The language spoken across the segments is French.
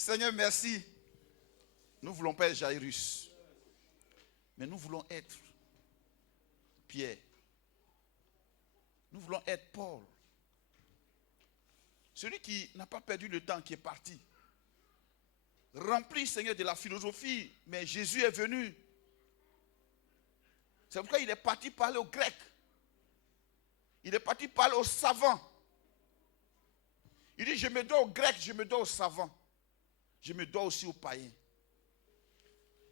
Seigneur, merci. Nous ne voulons pas être Jairus, mais nous voulons être Pierre. Nous voulons être Paul. Celui qui n'a pas perdu le temps, qui est parti. Rempli, Seigneur, de la philosophie, mais Jésus est venu. C'est pourquoi il est parti parler aux Grecs. Il est parti parler aux savants. Il dit, je me dois aux Grecs, je me dois aux savants. Je me dois aussi aux païens.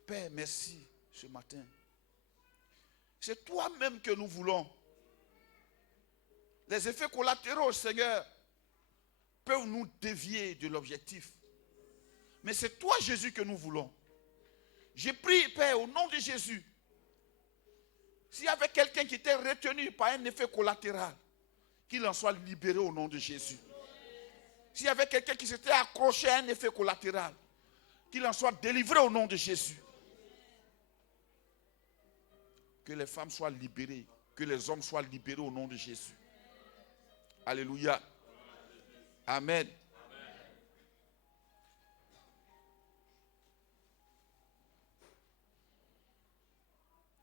Père, merci ce matin. C'est toi-même que nous voulons. Les effets collatéraux, Seigneur, peuvent nous dévier de l'objectif. Mais c'est toi, Jésus, que nous voulons. J'ai prié, Père, au nom de Jésus. S'il y avait quelqu'un qui était retenu par un effet collatéral, qu'il en soit libéré au nom de Jésus. S'il y avait quelqu'un qui s'était accroché à un effet collatéral, qu'il en soit délivré au nom de Jésus. Que les femmes soient libérées, que les hommes soient libérés au nom de Jésus. Alléluia. Amen.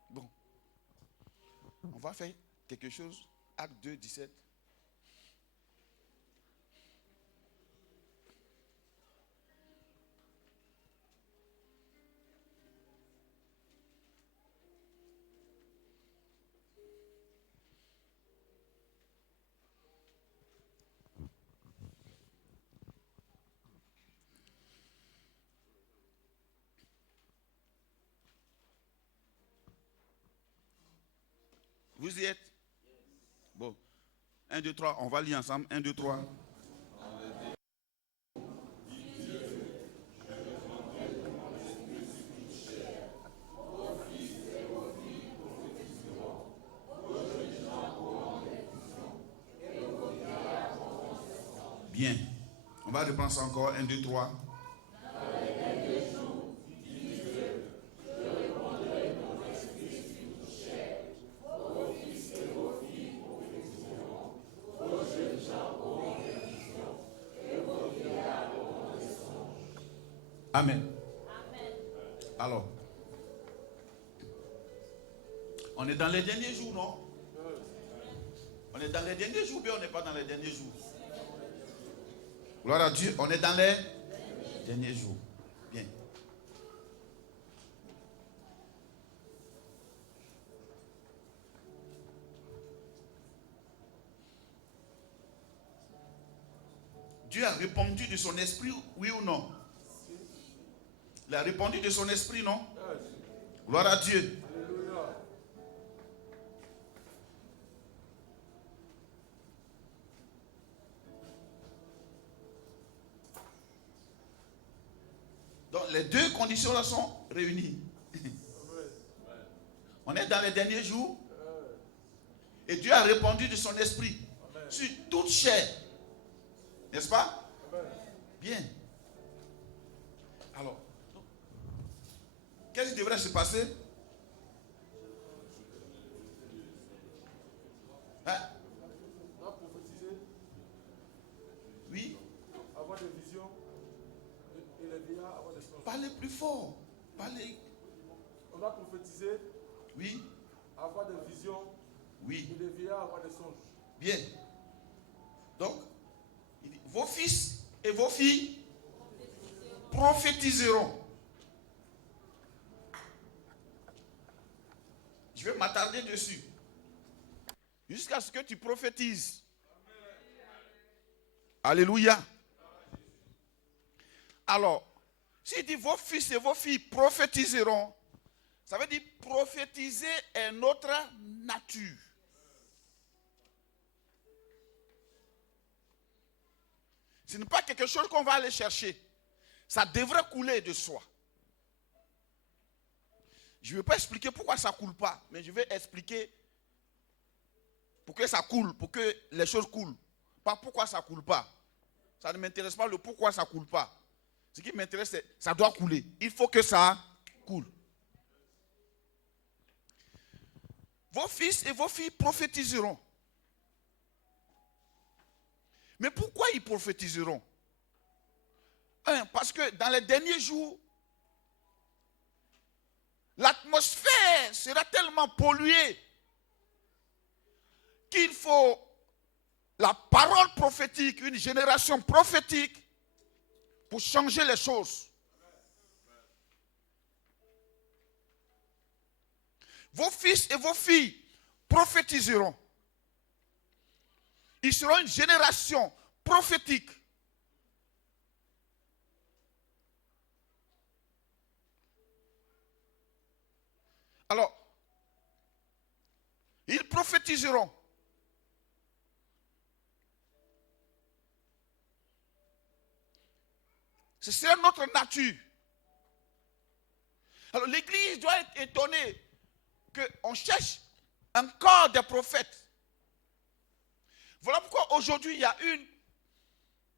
Bon. On va faire quelque chose. Acte 2, 17. Vous y êtes? Bon. 1, 2, 3. On va lire ensemble. 1, 2, 3. Bien. On va reprendre ça encore. 1, 2, 3. Amen. Alors, on est dans les derniers jours, non? On est dans les derniers jours, mais on n'est pas dans les derniers jours. Gloire à Dieu, on est dans les derniers jours. Bien. Dieu a répandu de son esprit, oui ou non? Il a répandu de son esprit, non? Gloire à Dieu. Donc les deux conditions là sont réunies. On est dans les derniers jours. Et Dieu a répandu de son esprit sur toute chair. N'est-ce pas? Bien. Alors, qu'est-ce qui devrait se passer? Hein? On a prophétisé. Oui. Avoir des visions. Et les vieillards avoir des songes. Parlez plus fort. Parlez. On a prophétisé. Oui. Avoir des visions. Oui. Et les vieillards avoir des songes. Bien. Donc, il dit, vos fils et vos filles prophétiseront. Je vais m'attarder dessus. Jusqu'à ce que tu prophétises. Alléluia. Alors, s'il dit vos fils et vos filles prophétiseront, ça veut dire prophétiser est notre nature. Ce n'est pas quelque chose qu'on va aller chercher. Ça devrait couler de soi. Je ne vais pas expliquer pourquoi ça ne coule pas, mais je vais expliquer pour que ça coule, pour que les choses coulent. Pas pourquoi ça ne coule pas. Ça ne m'intéresse pas le pourquoi ça ne coule pas. Ce qui m'intéresse, c'est que ça doit couler. Il faut que ça coule. Vos fils et vos filles prophétiseront. Mais pourquoi ils prophétiseront? Parce que dans les derniers jours, l'atmosphère sera tellement polluée qu'il faut la parole prophétique, une génération prophétique pour changer les choses. Vos fils et vos filles prophétiseront. Ils seront une génération prophétique. Alors, ils prophétiseront. Ce sera notre nature. Alors, l'Église doit être étonnée qu'on cherche encore des prophètes. Voilà pourquoi aujourd'hui il y a une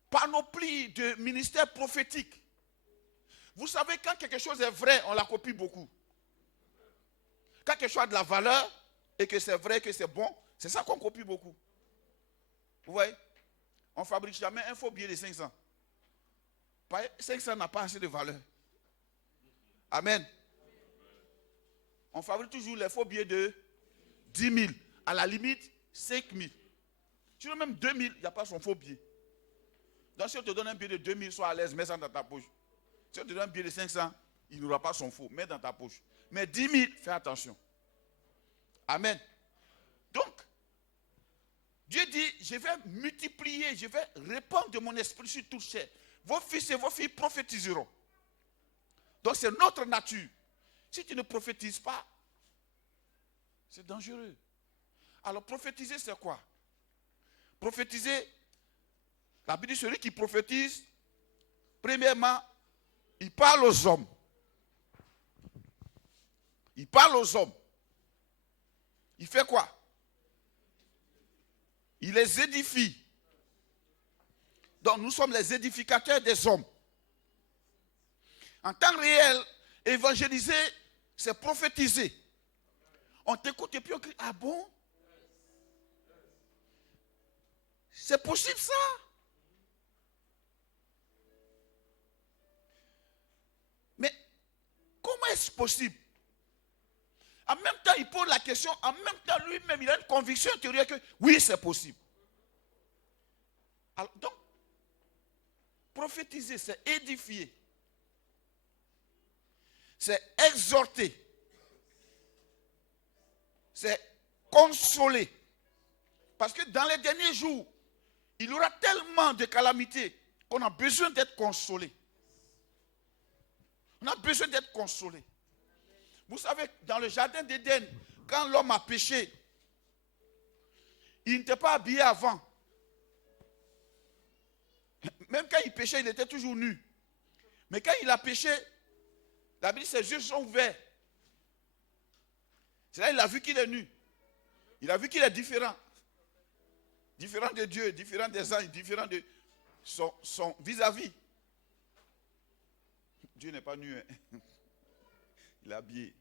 panoplie de ministères prophétiques. Vous savez, quand quelque chose est vrai, on la copie beaucoup. Quand quelque chose a de la valeur et que c'est vrai, que c'est bon, c'est ça qu'on copie beaucoup. Vous voyez? On ne fabrique jamais un faux billet de 500. 500 n'a pas assez de valeur. Amen. On fabrique toujours les faux billets de 10 000. À la limite, 5 000. Sinon même 2 000, il n'y a pas son faux billet. Donc si on te donne un billet de 2 000, sois à l'aise, mets ça dans ta poche. Si on te donne un billet de 500, il n'aura pas son faux. Mets dans ta poche. Mais 10 000, fais attention. Amen. Donc, Dieu dit, je vais multiplier, je vais répandre de mon esprit sur toute chair. Vos fils et vos filles prophétiseront. Donc c'est notre nature. Si tu ne prophétises pas, c'est dangereux. Alors prophétiser, c'est quoi? Prophétiser, la Bible dit celui qui prophétise, premièrement, il parle aux hommes. Il parle aux hommes. Il fait quoi? Il les édifie. Donc nous sommes les édificateurs des hommes. En temps réel, évangéliser, c'est prophétiser. On t'écoute et puis on crie, ah bon? C'est possible ça? Mais comment est-ce possible? En même temps, il pose la question, en même temps, lui-même, il a une conviction intérieure que oui, c'est possible. Alors, donc, prophétiser, c'est édifier. C'est exhorter. C'est consoler. Parce que dans les derniers jours, il y aura tellement de calamités qu'on a besoin d'être consolé. On a besoin d'être consolé. Vous savez, dans le jardin d'Éden, quand l'homme a péché, il n'était pas habillé avant. Même quand il péchait, il était toujours nu. Mais quand il a péché, la Bible dit ses yeux sont ouverts. C'est là qu'il a vu qu'il est nu. Il a vu qu'il est différent. Différent de Dieu, différent des anges, différent de son vis-à-vis. Dieu n'est pas nu. Hein. Il est habillé.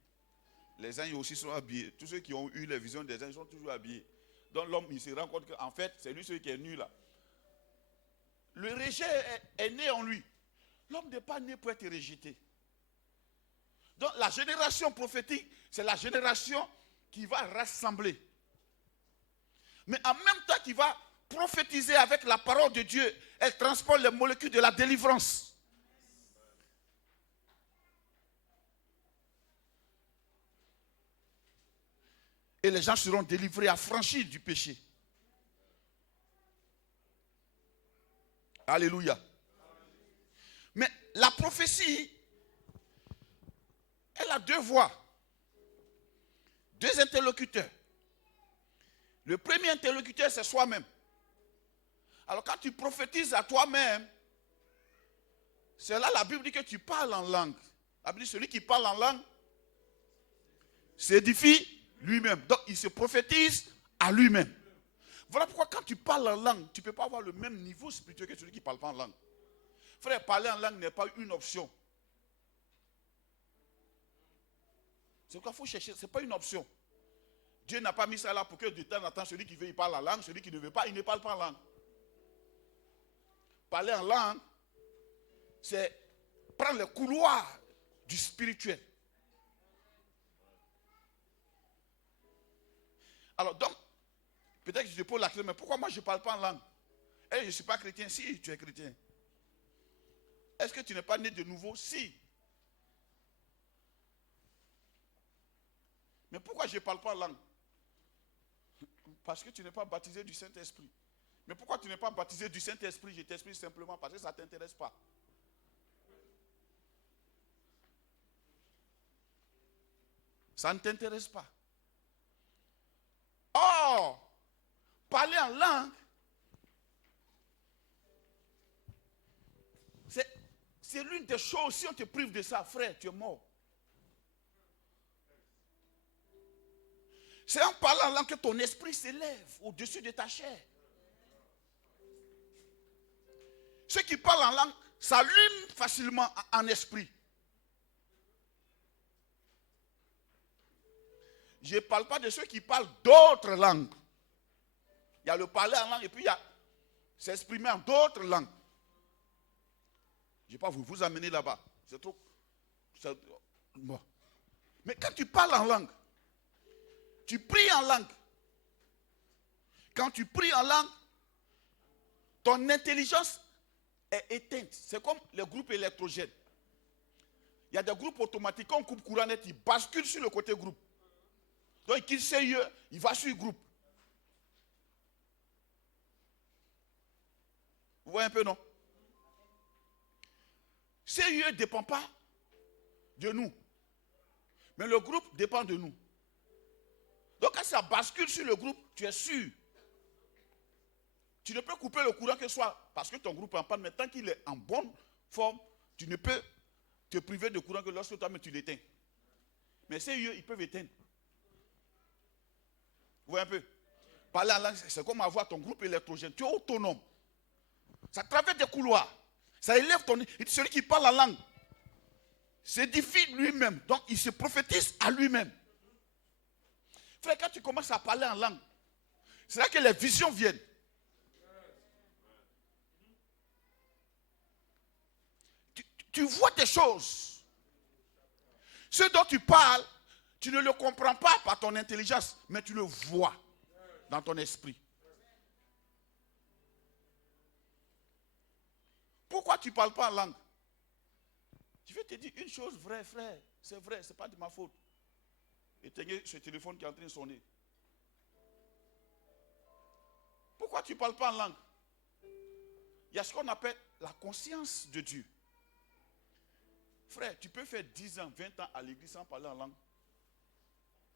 Les anges aussi sont habillés. Tous ceux qui ont eu les visions des anges sont toujours habillés. Donc l'homme, il se rend compte qu'en fait, c'est lui celui qui est nu là. Le rejet est né en lui. L'homme n'est pas né pour être rejeté. Donc la génération prophétique, c'est la génération qui va rassembler. Mais en même temps qu'il va prophétiser avec la parole de Dieu, elle transporte les molécules de la délivrance. Et les gens seront délivrés, affranchis du péché. Alléluia. Mais la prophétie, elle a deux voix, deux interlocuteurs. Le premier interlocuteur, c'est soi-même. Alors quand tu prophétises à toi-même, c'est là la Bible dit que tu parles en langue. La Bible dit celui qui parle en langue s'édifie lui-même. Donc il se prophétise à lui-même. Voilà pourquoi quand tu parles en langue, tu ne peux pas avoir le même niveau spirituel que celui qui ne parle pas en langue. Frère, parler en langue n'est pas une option. C'est pourquoi il faut chercher, ce n'est pas une option. Dieu n'a pas mis ça là pour que de temps en temps, celui qui veut, il parle en langue, celui qui ne veut pas, il ne parle pas en langue. Parler en langue, c'est prendre les couloirs du spirituel. Alors donc, peut-être que je te pose la question, mais pourquoi moi je ne parle pas en langue? Et je ne suis pas chrétien. Si, tu es chrétien. Est-ce que tu n'es pas né de nouveau? Si. Mais pourquoi je ne parle pas en langue? Parce que tu n'es pas baptisé du Saint-Esprit. Mais pourquoi tu n'es pas baptisé du Saint-Esprit? Je t'explique simplement parce que ça ne t'intéresse pas. Ça ne t'intéresse pas. Or, parler en langue, c'est l'une des choses, si on te prive de ça, frère, tu es mort. C'est en parlant en langue que ton esprit s'élève au-dessus de ta chair. Ceux qui parlent en langue s'allument facilement en esprit. Je ne parle pas de ceux qui parlent d'autres langues. Il y a le parler en langue et puis il y a s'exprimer en d'autres langues. Je ne vais pas vous amener là-bas. C'est trop. Bon. Mais quand tu parles en langue, tu pries en langue. Quand tu pries en langue, ton intelligence est éteinte. C'est comme les groupes électrogènes. Il y a des groupes automatiques. Quand on coupe courant net, ils basculent sur le côté groupe. Donc, il quitte CIE, il va sur le groupe. Vous voyez un peu, non? CIE ne dépend pas de nous. Mais le groupe dépend de nous. Donc, quand ça bascule sur le groupe, tu es sûr. Tu ne peux couper le courant que ce soit parce que ton groupe est en panne, mais tant qu'il est en bonne forme, tu ne peux te priver de courant que lorsque toi-même tu l'éteins. Mais CIE, ils peuvent éteindre. Vous voyez un peu? Parler en langue, c'est comme avoir ton groupe électrogène. Tu es autonome. Ça traverse des couloirs. Ça élève ton... Celui qui parle en langue s'édifie lui-même. Donc, il se prophétise à lui-même. Frère, quand tu commences à parler en langue, c'est là que les visions viennent. Tu vois des choses. Ce dont tu parles, tu ne le comprends pas par ton intelligence, mais tu le vois dans ton esprit. Pourquoi tu ne parles pas en langue? Je vais te dire une chose vraie, frère. C'est vrai, ce n'est pas de ma faute. Éteignez ce téléphone qui est en train de sonner. Pourquoi tu ne parles pas en langue? Il y a ce qu'on appelle la conscience de Dieu. Frère, tu peux faire 10 ans, 20 ans à l'église sans parler en langue.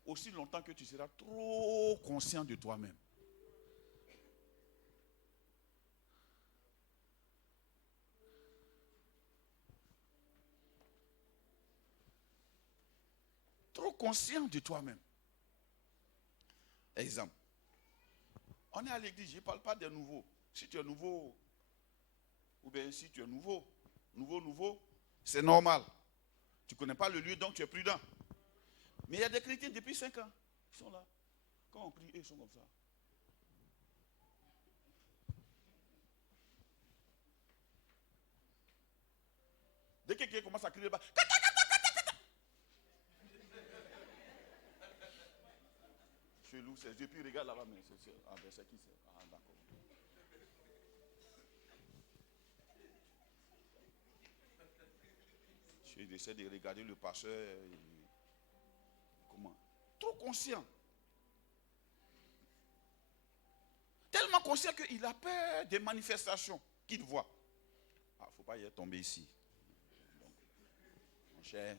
Aussi longtemps que tu seras trop conscient de toi-même. Trop conscient de toi-même. Exemple. On est à l'église, je ne parle pas des nouveaux. Si tu es nouveau, ou bien si tu es nouveau, c'est normal. Tu ne connais pas le lieu, donc tu es prudent. Mais il y a des chrétiens depuis 5 ans. Ils sont là. Quand on prie, ils sont comme ça. Dès que quelqu'un commence à crier là-bas, chelou, c'est Dieu. Puis regarde là-bas, mais c'est qui c'est? Ah, d'accord. J'essaie de regarder le pasteur. Comment? Trop conscient. Tellement conscient qu'il a peur des manifestations qu'il voit. Il ne faut pas y tomber ici. Donc, mon cher.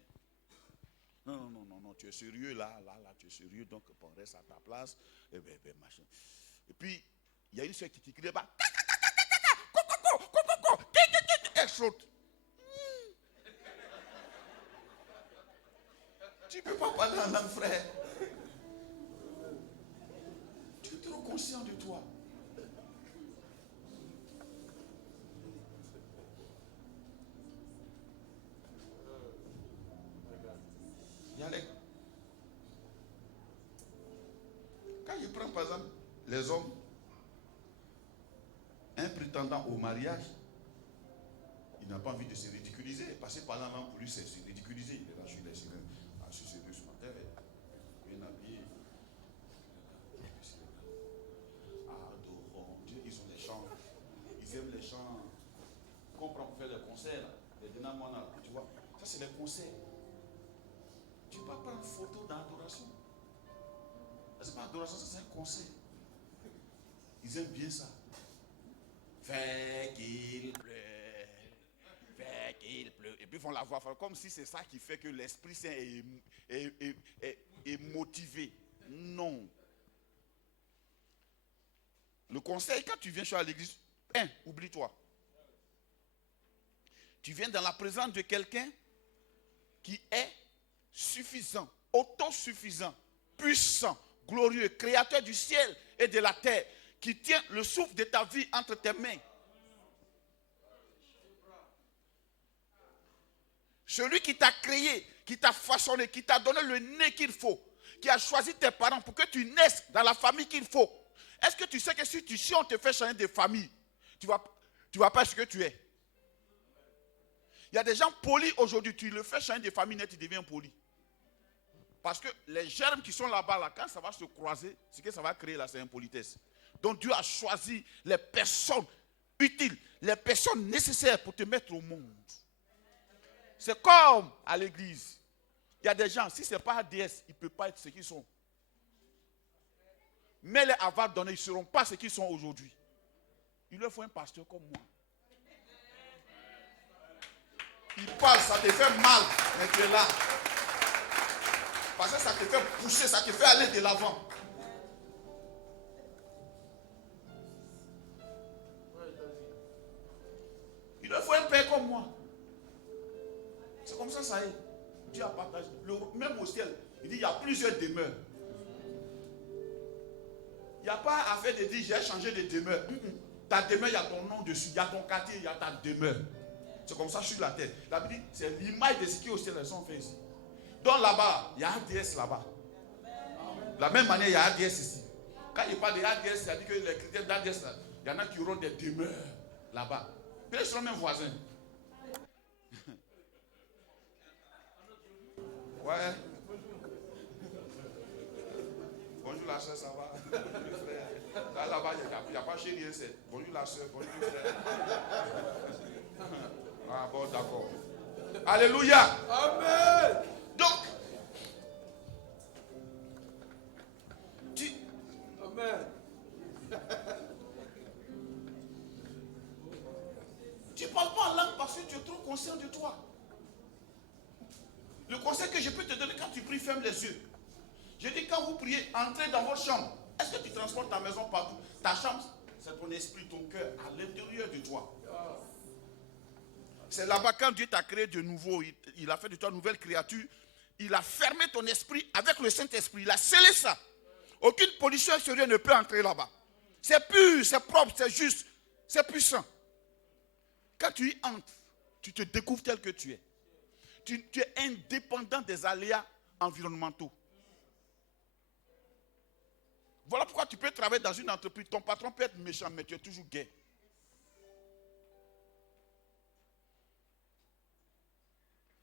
Non, tu es sérieux là, tu es sérieux, donc on reste à ta place. Machin. Et puis, il y a une soeur qui crie là-bas. Elle saute. Tu ne peux pas parler en langue, frère. Tu es trop conscient de toi. Quand je prends par exemple les hommes, un prétendant au mariage, Il n'a pas envie de se ridiculiser. Passer par là, pour lui, c'est se ridiculiser. Il est là, je suis là, je suis sérieux ce matin. Bien habillé. Adorons Dieu. Ils ont des chants. Ils aiment les chants. Qu'on prend pour faire des concerts. Les dynamona, tu vois. Ça, c'est les concerts. Tu ne peux pas prendre photo d'adoration. Ce n'est pas adoration, ça, c'est un concert. Ils aiment bien ça. Fait qu'il pleut. Fait qu'il pleut. Et puis ils vont la voir comme si c'est ça qui fait que l'Esprit Saint est motivé. Non. Le conseil, quand tu viens à l'église, oublie-toi. Tu viens dans la présence de quelqu'un qui est suffisant, autosuffisant, puissant, glorieux, créateur du ciel et de la terre, qui tient le souffle de ta vie entre tes mains. Celui qui t'a créé, qui t'a façonné, qui t'a donné le nez qu'il faut, qui a choisi tes parents pour que tu naisses dans la famille qu'il faut. Est-ce que tu sais que si on te fait changer de famille, tu vas pas ce que tu es? Il y a des gens polis aujourd'hui, tu le fais changer de famille, net, il devient poli. Parce que les germes qui sont là-bas, là, quand ça va se croiser, ce que ça va créer là, c'est impolitesse. Donc Dieu a choisi les personnes utiles, les personnes nécessaires pour te mettre au monde. C'est comme à l'église. Il y a des gens, si ce n'est pas ADS, ils ne peuvent pas être ce qu'ils sont. Mais les avoir donné, ils ne seront pas ce qu'ils sont aujourd'hui. Il leur faut un pasteur comme moi. Il parle, ça te fait mal, mais tu es là. Parce que ça te fait pousser, ça te fait aller de l'avant. Il leur faut un père comme moi. C'est comme ça, ça est. Dieu a partagé. Même au ciel, il dit il y a plusieurs demeures. Il n'y a pas à faire de dire j'ai changé de demeure. Ta demeure, il y a ton nom dessus. Il y a ton quartier, il y a ta demeure. C'est comme ça sur la terre. La Bible dit c'est l'image de ce qui au ciel elles sont fait ici. Donc là-bas, il y a ADS là-bas. De la même manière, il y a ADS ici. Quand il parle de ADS, il a dit que les critères d'ADS, il y en a qui auront des demeures là-bas. Puis ils seront même voisins. Ouais. Bonjour la soeur, ça va? Bonjour frère. Là-bas, il n'y a pas chérie, c'est bonjour la soeur, bonjour frère. Ah bon, d'accord. Alléluia. Amen. Donc, Amen. Tu ne parles pas en langue parce que tu es trop conscient de toi. Le conseil que je peux te donner quand tu pries, ferme les yeux. Je dis quand vous priez, entrez dans votre chambre. Est-ce que tu transportes ta maison partout? Ta chambre, c'est ton esprit, ton cœur, à l'intérieur de toi. C'est là-bas quand Dieu t'a créé de nouveau, il a fait de toi une nouvelle créature. Il a fermé ton esprit avec le Saint-Esprit. Il a scellé ça. Aucune pollution extérieure ne peut entrer là-bas. C'est pur, c'est propre, c'est juste, c'est puissant. Quand tu y entres, tu te découvres tel que tu es. Tu es indépendant des aléas environnementaux. Voilà pourquoi tu peux travailler dans une entreprise. Ton patron peut être méchant, mais tu es toujours gai.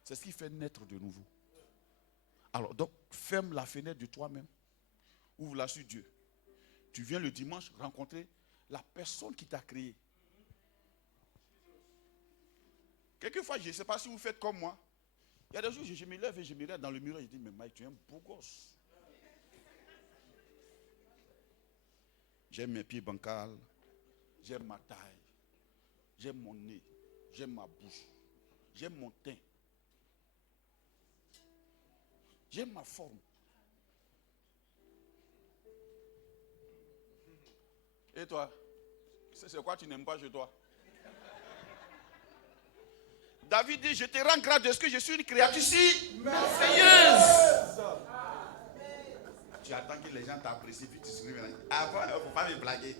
C'est ce qui fait naître de nouveau. Alors, donc, ferme la fenêtre de toi-même. Ouvre-la sur Dieu. Tu viens le dimanche rencontrer la personne qui t'a créé. Quelquefois, je ne sais pas si vous faites comme moi. Il y a des jours, je me lève et je me regarde dans le miroir et je dis, mais Mike, tu es un beau gosse. J'aime mes pieds bancals, j'aime ma taille, j'aime mon nez, j'aime ma bouche, j'aime mon teint, j'aime ma forme. Et toi, c'est quoi tu n'aimes pas chez toi? David dit, je te rends grâce de ce que je suis une créature si merveilleuse. Tu attends que les gens t'apprécient, puis tu souris maintenant. Avant, il ne faut pas me blaguer.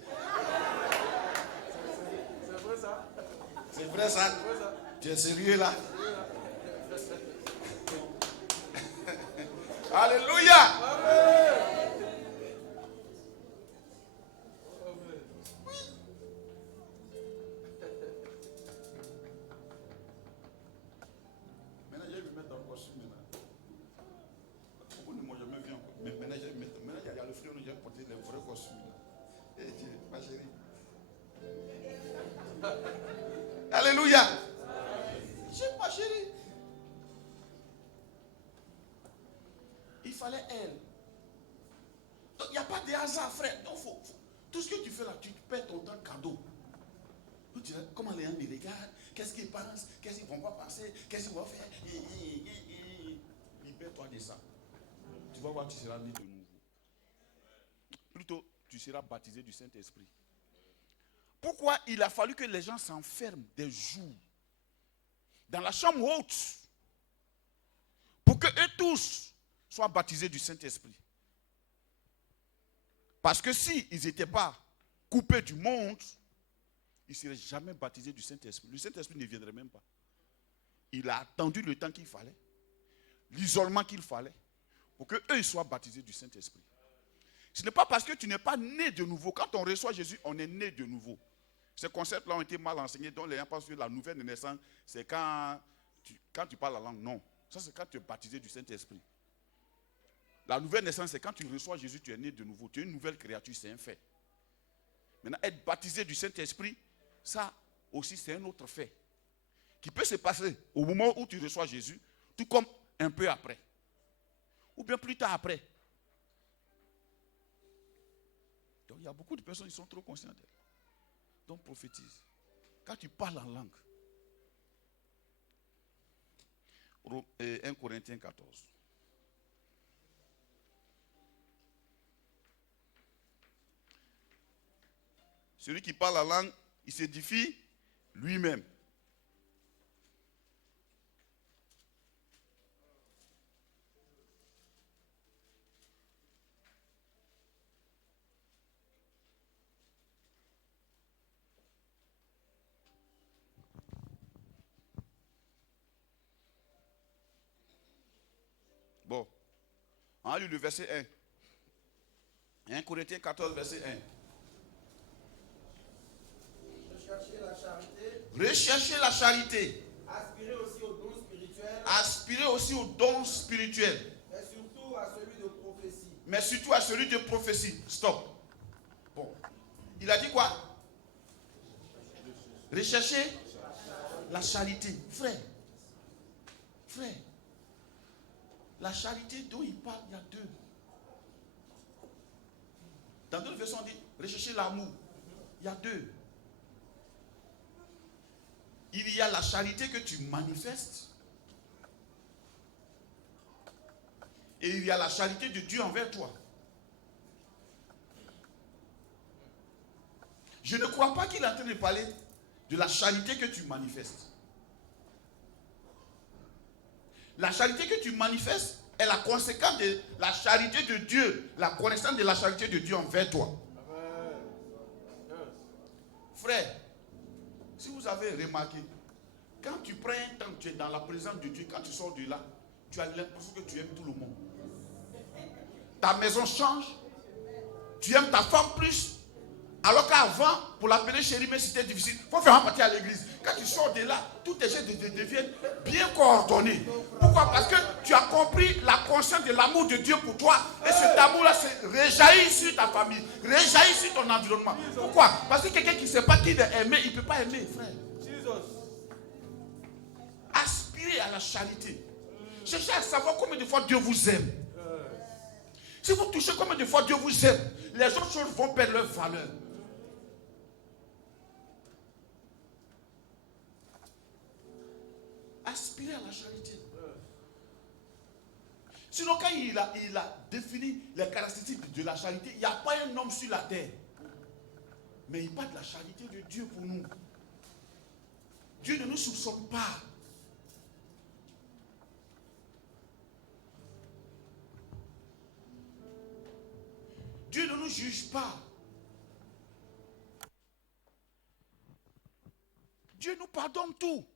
C'est vrai ça? C'est vrai ça? Tu es sérieux là? Alléluia! Amen. Alléluia. J'ai ma chérie. Il fallait elle. Donc, il n'y a pas de hasard, frère. Donc, tout ce que tu fais là, tu te perds ton temps cadeau. Tu dis, comment les gens me regardent, qu'est-ce qu'ils pensent, qu'est-ce qu'ils ne vont pas penser, qu'est-ce qu'ils vont faire. Libère-toi de ça. Tu vas voir, tu seras né de nouveau. Plutôt, tu seras baptisé du Saint-Esprit. Pourquoi il a fallu que les gens s'enferment des jours dans la chambre haute pour que eux tous soient baptisés du Saint-Esprit? Parce que s'ils n'étaient pas coupés du monde, ils ne seraient jamais baptisés du Saint-Esprit. Le Saint-Esprit ne viendrait même pas. Il a attendu le temps qu'il fallait, l'isolement qu'il fallait, pour qu'eux soient baptisés du Saint-Esprit. Ce n'est pas parce que tu n'es pas né de nouveau. Quand on reçoit Jésus, on est né de nouveau. Ces concepts-là ont été mal enseignés, donc les gens pensent que la nouvelle naissance, c'est quand tu parles la langue. Non, ça c'est quand tu es baptisé du Saint-Esprit. La nouvelle naissance, c'est quand tu reçois Jésus, tu es né de nouveau. Tu es une nouvelle créature, c'est un fait. Maintenant, être baptisé du Saint-Esprit, ça aussi c'est un autre fait. Qui peut se passer au moment où tu reçois Jésus, tout comme un peu après. Ou bien plus tard après. Donc il y a beaucoup de personnes qui sont trop conscientes d'elle. Donc prophétise. Quand tu parles en langue. 1 Corinthiens 14. Celui qui parle la langue, il s'édifie lui-même. Bon, on a lu le verset 1. 1 Corinthiens 14, verset 1. Recherchez la charité. Recherchez la charité. Aspirez aussi aux dons spirituels. Aspirez aussi aux dons spirituels. Mais surtout à celui de prophétie. Mais surtout à celui de prophétie. Stop. Bon. Il a dit quoi? Recherchez la charité. Frère. Frère. La charité dont il parle, il y a deux. Dans d'autres versions, on dit recherchez l'amour. Il y a deux. Il y a la charité que tu manifestes. Et il y a la charité de Dieu envers toi. Je ne crois pas qu'il est en train de parler de la charité que tu manifestes. La charité que tu manifestes est la conséquence de la charité de Dieu, la connaissance de la charité de Dieu envers toi. Frère, si vous avez remarqué, quand tu prends un temps, tu es dans la présence de Dieu, quand tu sors de là, tu as l'impression que tu aimes tout le monde. Ta maison change, tu aimes ta femme plus, alors qu'avant, pour l'appeler chérie, mais c'était difficile, il faut faire partie à l'église. Quand tu sors de là, tous tes gestes deviennent bien coordonnés. Pourquoi? Parce que tu as compris la conscience de l'amour de Dieu pour toi. Et cet amour-là réjaillit sur ta famille, réjaillit sur ton environnement. Pourquoi? Parce que quelqu'un qui ne sait pas qu'il est aimé, il ne peut pas aimer, frère. Aspirez à la charité. Cherchez à savoir combien de fois Dieu vous aime. Si vous touchez combien de fois Dieu vous aime, les autres choses vont perdre leur valeur. Aspirez à la charité. Sinon, quand il a défini les caractéristiques de la charité, il n'y a pas un homme sur la terre. Mais il parle de la charité de Dieu pour nous. Dieu ne nous soupçonne pas. Dieu ne nous juge pas. Dieu nous pardonne tout.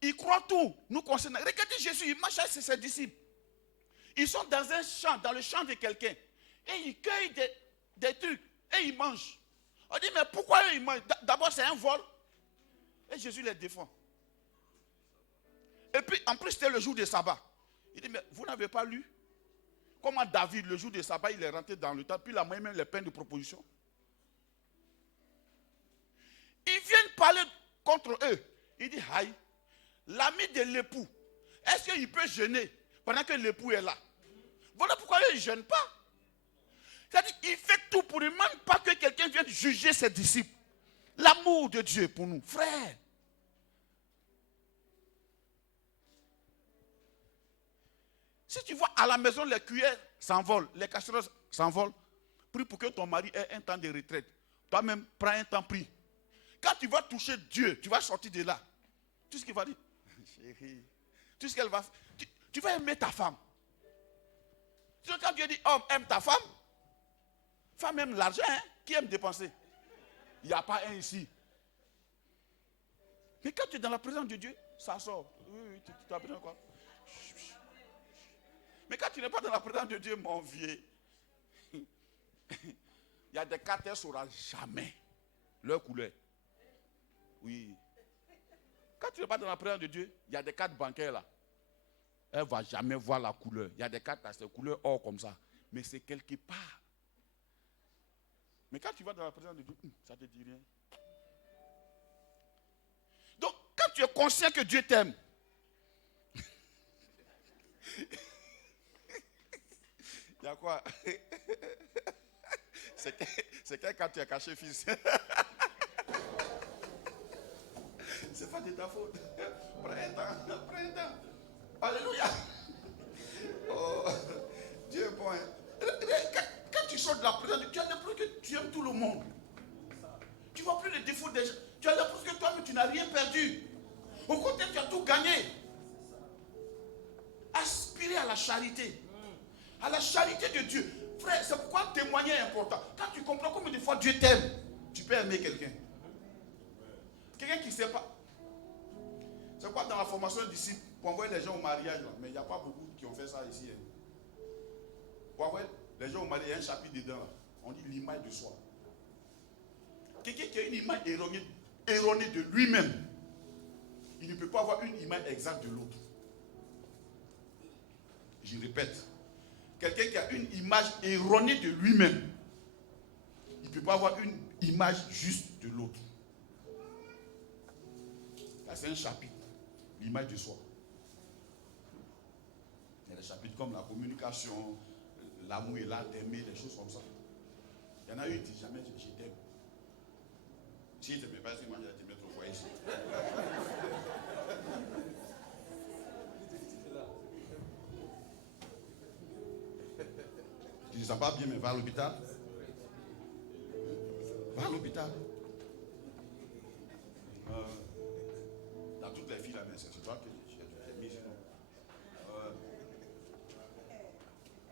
Il croit tout nous concernant. Regardez Jésus, il marche avec ses disciples. Ils sont dans un champ, dans le champ de quelqu'un. Et ils cueillent des trucs. Et ils mangent. On dit, mais pourquoi ils mangent? D'abord, c'est un vol. Et Jésus les défend. Et puis, en plus, c'était le jour de sabbat. Il dit, mais vous n'avez pas lu comment David, le jour de sabbat, il est rentré dans le temple, puis il a même les pains de proposition. Ils viennent parler contre eux. Il dit, aïe, l'ami de l'époux, est-ce qu'il peut jeûner pendant que l'époux est là? Voilà pourquoi il ne jeûne pas. C'est-à-dire qu'il fait tout pour ne même pas que quelqu'un vienne juger ses disciples. L'amour de Dieu pour nous, frère. Si tu vois à la maison les cuillères s'envolent, les casseroles s'envolent, prie pour que ton mari ait un temps de retraite. Toi-même, prends un temps, prie. Quand tu vas toucher Dieu, tu vas sortir de là. Tout ce qu'il va dire, chérie, tout ce qu'elle va faire, tu vas aimer ta femme. Quand Dieu dit, homme, aime ta femme, femme aime l'argent, hein? Qui aime dépenser? Il n'y a pas un ici. Mais quand tu es dans la présence de Dieu, ça sort. Oui, tu as besoin de quoi? Mais quand tu n'es pas dans la présence de Dieu, mon vieux, il y a des cartes, elle ne saura jamais leur couleur. Oui. Quand tu n'es pas dans la présence de Dieu, il y a des cartes bancaires là. Elle ne va jamais voir la couleur. Il y a des cartes à cette couleur or comme ça. Mais c'est quelque part. Mais quand tu vas dans la présence de Dieu, ça ne te dit rien. Donc, quand tu es conscient que Dieu t'aime, il y a quoi? C'est quand tu es caché, fils. C'est pas de ta faute. Prends un temps. Alléluia. Oh, Dieu est bon. Quand tu sors de la présence de Dieu, tu as l'impression que tu aimes tout le monde. Tu ne vois plus les défauts des gens. Tu as l'impression que toi-même, tu n'as rien perdu. Au contraire, tu as tout gagné. Aspirer à la charité. À la charité de Dieu. Frère, c'est pourquoi témoigner est important. Quand tu comprends combien de fois Dieu t'aime, tu peux aimer quelqu'un. Quelqu'un qui ne sait pas. C'est quoi dans la formation de disciples pour envoyer les gens au mariage là. Mais il n'y a pas beaucoup qui ont fait ça ici. Hein. Pour envoyer les gens au mariage, il y a un chapitre dedans. Là. On dit l'image de soi. Quelqu'un qui a une image erronée de lui-même, il ne peut pas avoir une image exacte de l'autre. Je répète. Quelqu'un qui a une image erronée de lui-même, il ne peut pas avoir une image juste de l'autre. Là, c'est un chapitre, l'image de soi. Il y a des chapitres comme la communication, l'amour et l'art d'aimer, des choses comme ça. Il y en a une qui dit jamais je t'aime. Si il ne t'aimait pas, c'est moi qui vais te mettre au foyer ici. Tu ne sens pas bien, mais va à l'hôpital. Va à l'hôpital. Dans toutes les filles là, mais c'est toi que j'ai mis.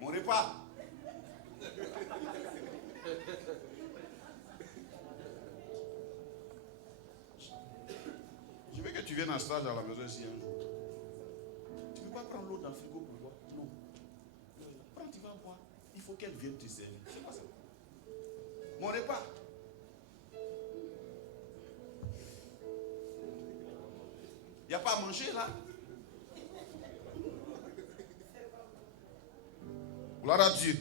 Mon repas. Je veux que tu viennes en stage à la maison ici un jour. Tu ne peux pas prendre l'eau dans le frigo pour boire. Non. Prends, tu vas boire. Il faut qu'elle vienne te servir. C'est pas ça. Mon repas. Il n'y a pas à manger là. Gloire à Dieu.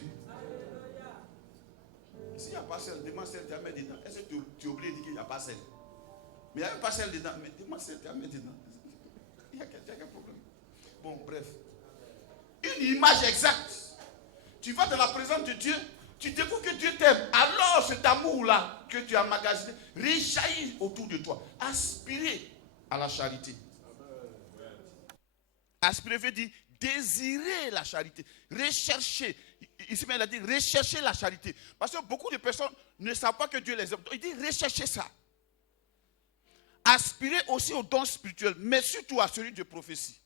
S'il n'y a pas celle, demande celle, tu as mis dedans. Est-ce que tu oublies de dire qu'il n'y a pas celle? Mais il n'y a même pas celle dedans. Mais demande celle, tu as mis dedans. Il y a quel problème? Bon, bref. Une image exacte. Tu vas dans la présence de Dieu, tu découvres que Dieu t'aime. Alors cet amour-là que tu as magasiné réjaillit autour de toi. Aspirer à la charité. Aspirer veut dire désirer la charité, rechercher. Ici, il a dit rechercher la charité. Parce que beaucoup de personnes ne savent pas que Dieu les aime. Il dit rechercher ça. Aspirer aussi au don spirituel, mais surtout à celui de prophétie.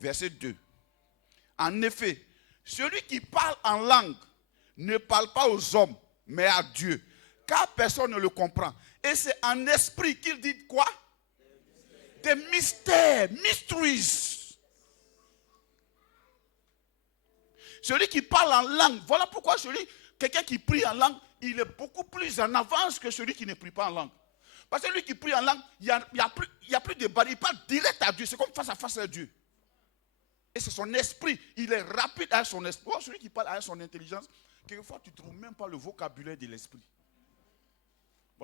Verset 2. En effet, celui qui parle en langue ne parle pas aux hommes, mais à Dieu, car personne ne le comprend. Et c'est en esprit qu'il dit quoi? Des mystères, mysteries. Celui qui parle en langue, voilà pourquoi quelqu'un qui prie en langue, il est beaucoup plus en avance que celui qui ne prie pas en langue. Parce que celui qui prie en langue, il n'y a plus de barrière, il parle direct à Dieu, c'est comme face à face à Dieu. Et c'est son esprit, il est rapide avec son esprit. Oh, celui qui parle avec son intelligence, quelquefois tu ne trouves même pas le vocabulaire de l'esprit.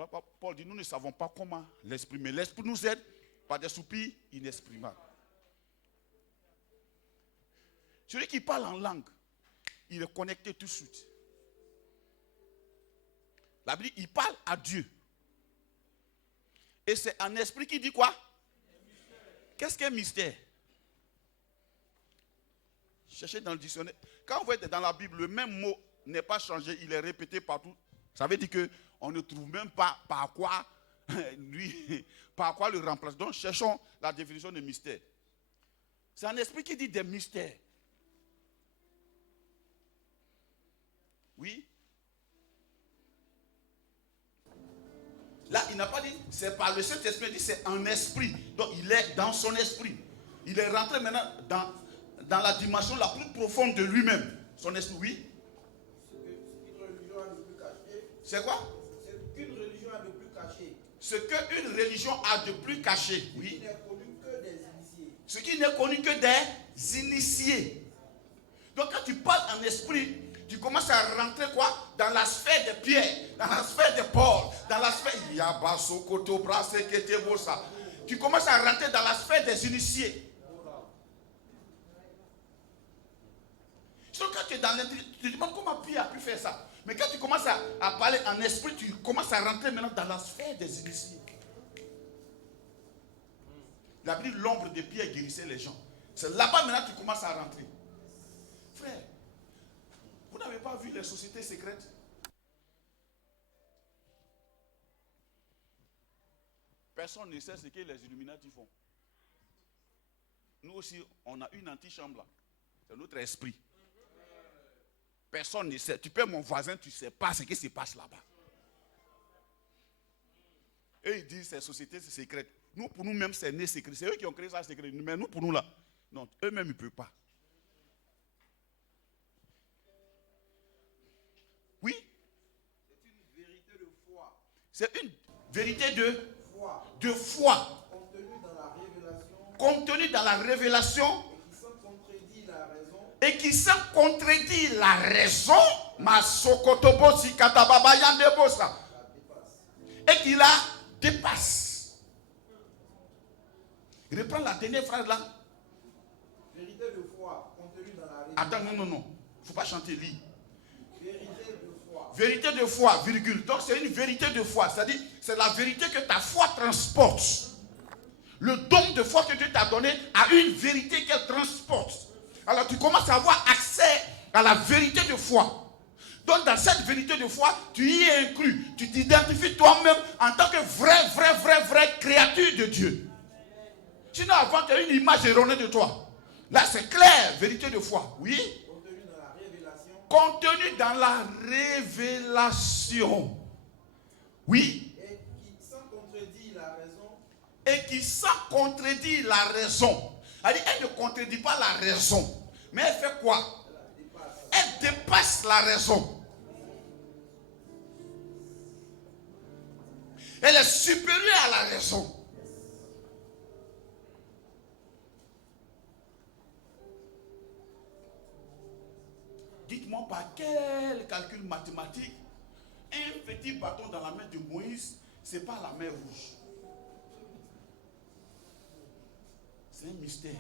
Paul dit, nous ne savons pas comment l'exprimer. L'esprit nous aide par des soupirs inexprimables. Celui qui parle en langue, il est connecté tout de suite. La Bible, il parle à Dieu. Et c'est un esprit qui dit quoi? Qu'est-ce qu'un mystère? Cherchez dans le dictionnaire. Quand vous êtes dans la Bible, le même mot n'est pas changé, il est répété partout. Ça veut dire qu'on ne trouve même pas par quoi le remplacer. Donc cherchons la définition de mystère. C'est un esprit qui dit des mystères. Oui. Là, il n'a pas dit, c'est par le Saint-Esprit, il dit c'est un esprit. Donc il est dans son esprit. Il est rentré maintenant dans la dimension la plus profonde de lui-même. Son esprit, oui. C'est quoi? Ce qu'une religion a de plus caché. Ce qu'une religion a de plus caché, oui. Ce qui n'est connu que des initiés. Ce qui n'est connu que des initiés. Donc quand tu parles en esprit, tu commences à rentrer quoi? Dans la sphère de Pierre, dans la sphère de Paul, dans la sphère... Tu commences à rentrer dans la sphère des initiés. Donc quand tu es dans l'intérieur, tu te demandes comment Pierre a pu faire ça. Mais quand tu commences à parler en esprit, tu commences à rentrer maintenant dans la sphère des initiés. La Bible, l'ombre de Pierre guérissait les gens. C'est là-bas maintenant que tu commences à rentrer. Frère, vous n'avez pas vu les sociétés secrètes? Personne ne sait ce que les Illuminati font. Nous aussi, on a une antichambre là. C'est notre esprit. Personne ne sait. Tu peux mon voisin, tu ne sais pas ce qui se passe là-bas. Eux, ils disent ces sociétés secrètes. Nous, pour nous-mêmes, c'est né secret. C'est eux qui ont créé ça secret. Mais nous, pour nous là, non, eux-mêmes, ils ne peuvent pas. Oui? C'est une vérité de foi. C'est une vérité de Foi. De foi. Contenue dans la révélation. Contenue dans la révélation. Et qui sans contredit la raison. Et qui sans contredit la raison. Masokotobosi katababa yandebosa. Et qui la dépasse. Reprends la dernière phrase là. Vérité de foi. Contenue dans la révélation. Attends, non. Il ne faut pas chanter, lis. Vérité de foi. Vérité de foi, virgule. Donc c'est une vérité de foi. C'est-à-dire, c'est la vérité que ta foi transporte. Le don de foi que Dieu t'a donné a une vérité qu'elle transporte. Alors tu commences à avoir accès à la vérité de foi. Donc dans cette vérité de foi, tu y es inclus. Tu t'identifies toi-même en tant que vraie créature de Dieu. Sinon avant, tu as une image erronée de toi. Là c'est clair, vérité de foi. Oui. Contenue dans la révélation. Contenu dans la révélation. Oui. Et qui sans contredit la raison. Et qui sans contredit la raison. Elle ne contredit pas la raison. Mais elle fait quoi? Elle dépasse la raison. Elle est supérieure à la raison. Dites-moi par quel calcul mathématique un petit bâton dans la main de Moïse, ce n'est pas la mer rouge. C'est un mystère.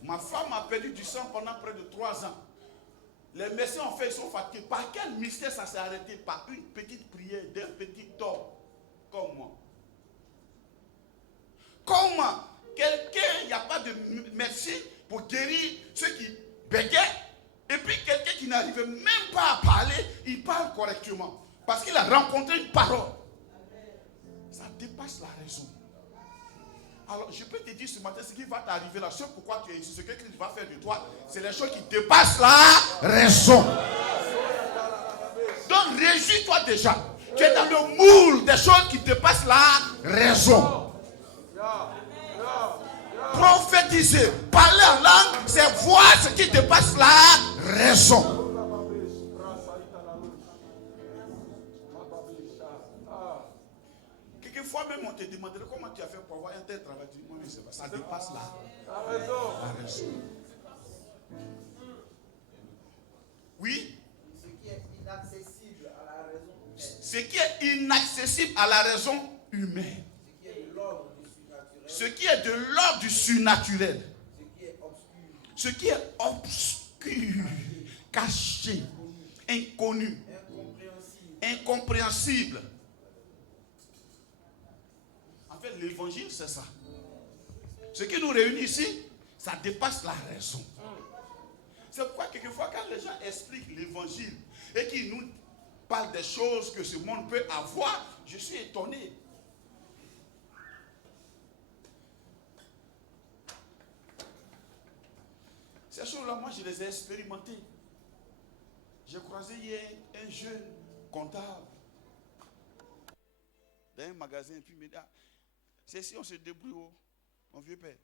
Ma femme a perdu du sang pendant près de 3 ans. Les médecins ont fait, ils sont fatigués. Par quel mystère ça s'est arrêté? Par une petite prière d'un petit homme comme moi. Comment quelqu'un, il n'y a pas de médecine pour guérir ceux qui bégaient, et puis quelqu'un qui n'arrivait même pas à parler, il parle correctement. Parce qu'il a rencontré une parole. Ça dépasse la raison. Alors, je peux te dire ce matin ce qui va t'arriver là, ce pourquoi tu es ici, ce que Christ va faire de toi, c'est les choses qui dépassent la raison. Donc, réjouis-toi déjà. Tu es dans le moule des choses qui dépassent la raison. Prophétiser, parler en langue, c'est voir ce qui dépasse la raison. Quelquefois même on te demanderait comment tu as fait pour avoir un tel travail. Tu dis, moi, ça dépasse la raison. Oui. Ce qui est inaccessible à la raison Ce qui est inaccessible à la raison humaine. Ce qui est de l'ordre du surnaturel. Ce qui est obscur, caché, inconnu, incompréhensible. En fait, l'évangile, c'est ça. Ce qui nous réunit ici, ça dépasse la raison. C'est pourquoi quelquefois, quand les gens expliquent l'évangile et qu'ils nous parlent des choses que ce monde peut avoir, je suis étonné. Ces choses-là, moi, je les ai expérimentées. J'ai croisé hier un jeune comptable dans un magasin, et puis il me dit, ah, c'est si on se débrouille, mon vieux père.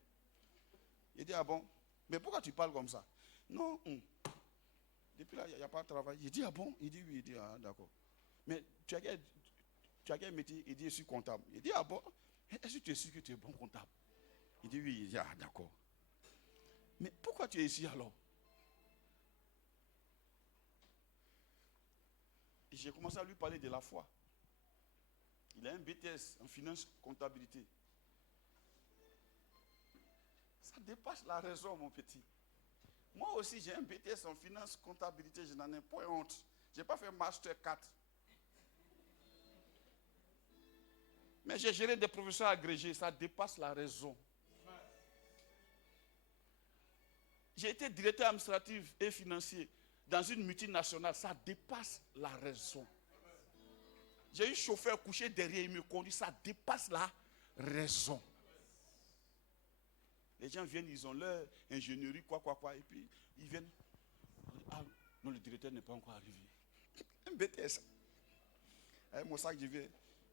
Il dit, ah bon, mais pourquoi tu parles comme ça? Non, depuis là, il n'y a pas de travail. Il dit, ah bon? Il dit, oui, il dit, ah d'accord. Mais tu as quel métier? Il dit, je suis comptable. Il dit, ah bon? Est-ce que tu es sûr que tu es bon comptable? Il dit, oui, il dit, ah d'accord. Mais pourquoi tu es ici alors? Et j'ai commencé à lui parler de la foi. Il a un BTS en finance comptabilité. Ça dépasse la raison, mon petit. Moi aussi, j'ai un BTS en finance comptabilité, je n'en ai pas honte. Je n'ai pas fait Master 4. Mais j'ai géré des professeurs agrégés, ça dépasse la raison. J'ai été directeur administratif et financier dans une multinationale, ça dépasse la raison. J'ai eu chauffeur couché derrière, il me conduit, ça dépasse la raison. Les gens viennent, ils ont leur ingénierie, quoi, et puis ils viennent. Ah, non, le directeur n'est pas encore arrivé. Un BTS. Avec mon sac, je viens.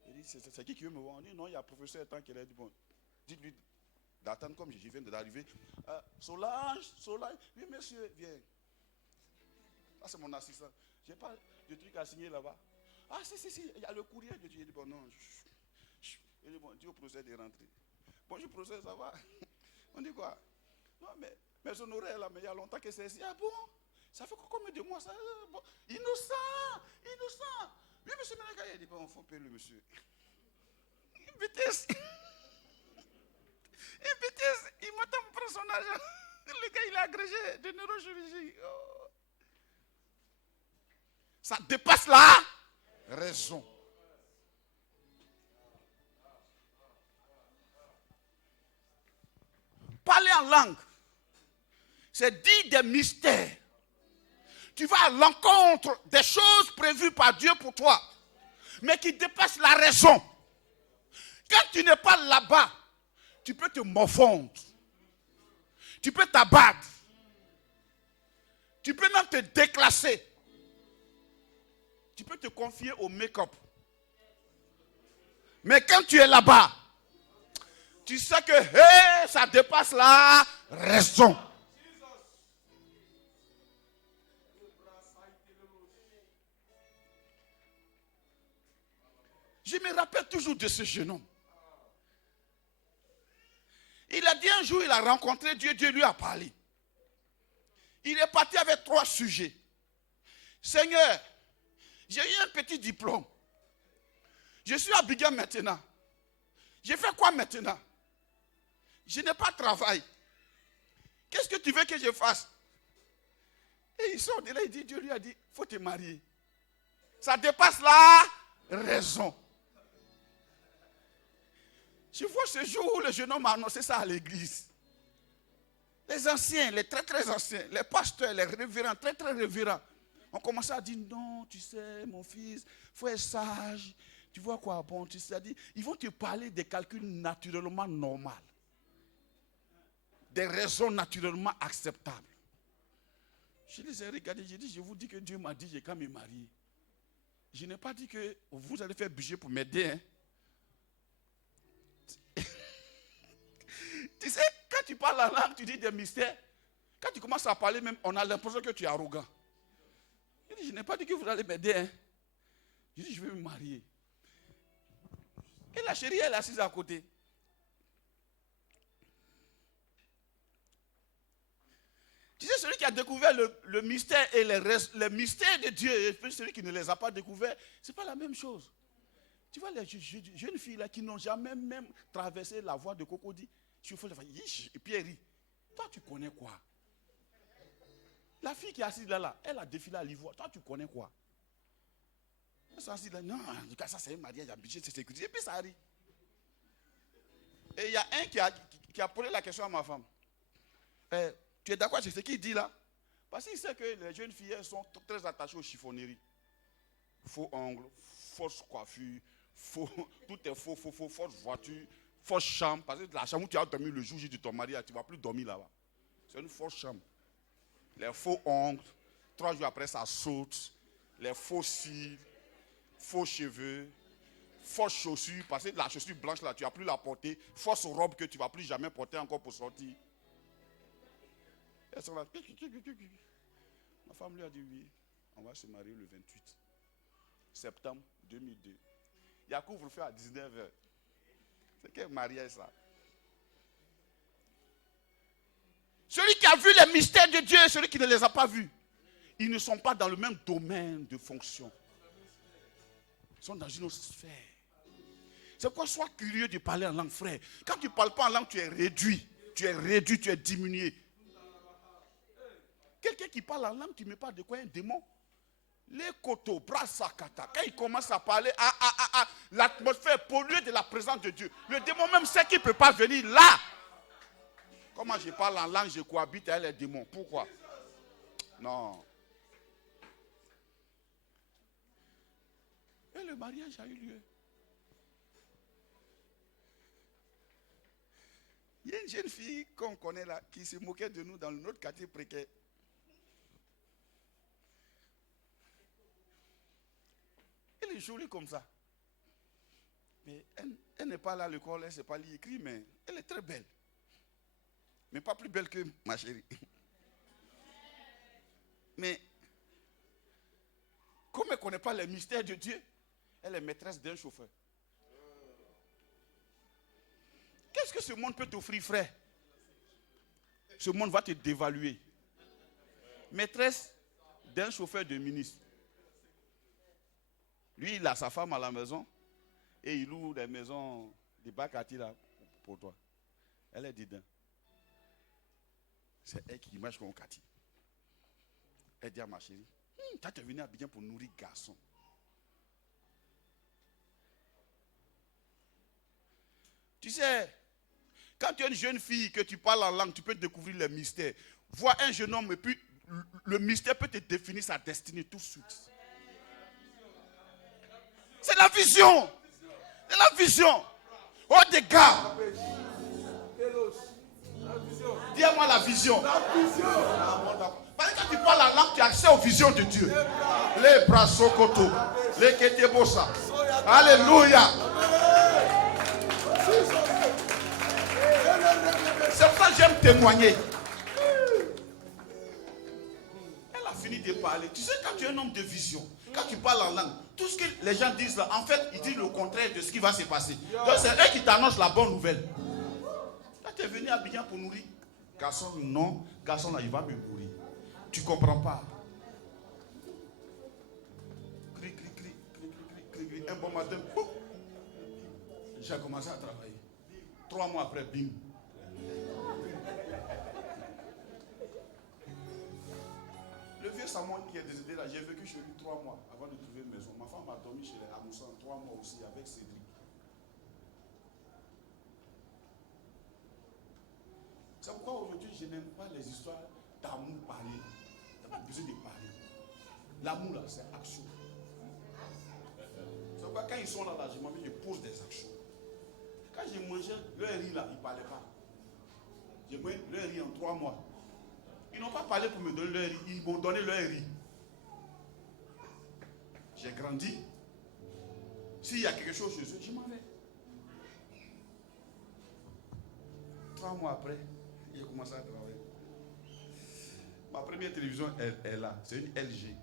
Il dit, c'est qui veut me voir? On dit, non, il y a un professeur tant qu'il a dit, bon, dites-lui d'attendre comme je viens d'arriver. Solange, oui monsieur, viens. Ça c'est mon assistant. Je n'ai pas de truc à signer là-bas. Ah si, il y a le courrier. Je dis, bon non. Il dit, bon, dis au procès de rentrer. Bonjour procès, ça va? On dit quoi? Non mais honoraires là, mais il y a longtemps que c'est ici. Ah bon? Ça fait combien de mois ça? Bon, innocent. Oui monsieur Ménaka, il dit, bon, il faut payer le monsieur. Vitesse. Il m'attend pour prendre son argent. Le gars, il est agrégé de neurochirurgie. Oh. Ça dépasse la raison. Parler en langue, c'est dire des mystères. Tu vas à l'encontre des choses prévues par Dieu pour toi, mais qui dépassent la raison. Quand tu n'es pas là-bas, tu peux te morfondre. Tu peux t'abattre. Tu peux même te déclasser. Tu peux te confier au make-up. Mais quand tu es là-bas, tu sais que ça dépasse la raison. Je me rappelle toujours de ce jeune homme. Il a dit un jour, il a rencontré Dieu, Dieu lui a parlé. Il est parti avec 3 sujets. Seigneur, j'ai eu un petit diplôme. Je suis à Abidjan maintenant. Je fais quoi maintenant? Je n'ai pas de travail. Qu'est-ce que tu veux que je fasse? Et il sort de là, il dit, Dieu lui a dit, il faut te marier. Ça dépasse la raison. Je vois ce jour où le jeune homme a annoncé ça à l'église. Les anciens, les très très anciens, les pasteurs, les révérends, très très révérends, ont commencé à dire, non, tu sais, mon fils, il faut être sage. Tu vois quoi? Bon, tu sais, ils vont te parler des calculs naturellement normaux. Des raisons naturellement acceptables. Je les ai regardés, j'ai dit, je vous dis que Dieu m'a dit, j'ai qu'à me marier. Je n'ai pas dit que vous allez faire budget pour m'aider. Hein. Tu sais, quand tu parles la langue, tu dis des mystères. Quand tu commences à parler même, on a l'impression que tu es arrogant. Je dis, je n'ai pas dit que vous allez m'aider. Hein. Je dis, je vais me marier. Et la chérie, elle est assise à côté. Tu Tu sais, celui qui a découvert le mystère et les mystères de Dieu, et celui qui ne les a pas découverts, ce n'est pas la même chose. Tu vois les jeunes filles là qui n'ont jamais même traversé la voie de Cocody, et puis elle rit. Toi, tu connais quoi? La fille qui est assise là, elle a défilé à l'ivoire. Toi, tu connais quoi? Elle s'est assise là, non, en tout cas, ça c'est un mariage ambitieux, c'est sécurisé. Et puis ça rit. Et il y a un qui a posé la question à ma femme. Tu es d'accord avec ce qu'il dit là? Parce qu'il sait que les jeunes filles elles sont très attachées aux chiffonneries. Faux ongles, fausse coiffure, tout est faux, fausse voiture, fausse chambre. Parce que la chambre où tu as dormi le jour de ton mariage, tu ne vas plus dormir là-bas. C'est une fausse chambre. Les faux ongles, 3 jours après ça saute. Les faux cils, faux cheveux, fausses chaussures. Parce que la chaussure blanche là, tu n'as plus la porter. Fausse robe que tu ne vas plus jamais porter encore pour sortir. Elles sont là. Ma femme lui a dit oui, on va se marier le 28 septembre 2002. Il y a couvre-feu à 19h. C'est quel mariage ça? Celui qui a vu les mystères de Dieu et celui qui ne les a pas vus, ils ne sont pas dans le même domaine de fonction. Ils sont dans une autre sphère. C'est pourquoi sois curieux de parler en langue, frère. Quand tu ne parles pas en langue, tu es réduit. Tu es diminué. Quelqu'un qui parle en langue, tu ne mets pas de quoi un démon. Les kotos, brasakata, quand il commence à parler, l'atmosphère polluée de la présence de Dieu. Le démon même sait qu'il ne peut pas venir là. Comment je parle en langue, je cohabite avec les démons. Pourquoi? Non. Et le mariage a eu lieu. Il y a une jeune fille qu'on connaît là, qui se moquait de nous dans notre quartier précaire. Elle est jolie comme ça. Mais elle n'est pas là à l'école, elle ne sait pas lire écrit, mais elle est très belle. Mais pas plus belle que ma chérie. Mais, comme elle ne connaît pas les mystères de Dieu, elle est maîtresse d'un chauffeur. Qu'est-ce que ce monde peut t'offrir, frère? Ce monde va te dévaluer. Maîtresse d'un chauffeur de ministre. Lui, il a sa femme à la maison et il loue des maisons, des bacati là pour toi. Elle est dedans. C'est elle qui marche comme Cathy. Elle dit à ma chérie, tu es venu à Abidjan pour nourrir garçon. Tu sais, quand tu es une jeune fille, que tu parles en langue, tu peux découvrir les mystères. Vois un jeune homme et puis le mystère peut te définir sa destinée tout de suite. C'est la vision. C'est la vision. Oh des gars. Dis-moi la vision. La vision. Parce que quand tu parles en langue, tu as accès aux visions de Dieu. Les bras sokoto. Les ketebosa. Alléluia. C'est pour ça que j'aime témoigner. Elle a fini de parler. Tu sais, quand tu es un homme de vision, quand tu parles en langue, tout ce que les gens disent là, en fait, ils disent le contraire de ce qui va se passer. Donc c'est eux qui t'annoncent la bonne nouvelle. Là, tu es venu à Abidjan pour nourrir. Garçon, non. Garçon, là, il va me nourrir. Tu ne comprends pas. Cri. Un bon matin, boum. J'ai commencé à travailler. 3 mois après, bim. Le vieux Samuel qui est décédé là, j'ai vécu chez lui 3 mois avant de trouver une maison. Ma femme a dormi chez les Amoussans 3 mois aussi avec Cédric. C'est pourquoi aujourd'hui je n'aime pas les histoires d'amour parler. Tu n'as pas besoin de parler. L'amour là, c'est action. C'est pourquoi quand ils sont là, je pose des actions. Quand j'ai mangé leur riz là, ils ne parlaient pas. J'ai mangé leur riz en 3 mois. Ils n'ont pas parlé pour me donner leur riz, ils m'ont donné leur riz. J'ai grandi. S'il y a quelque chose chez eux, je m'en vais. 3 mois après, j'ai commencé à travailler. Ma première télévision est là, c'est une LG.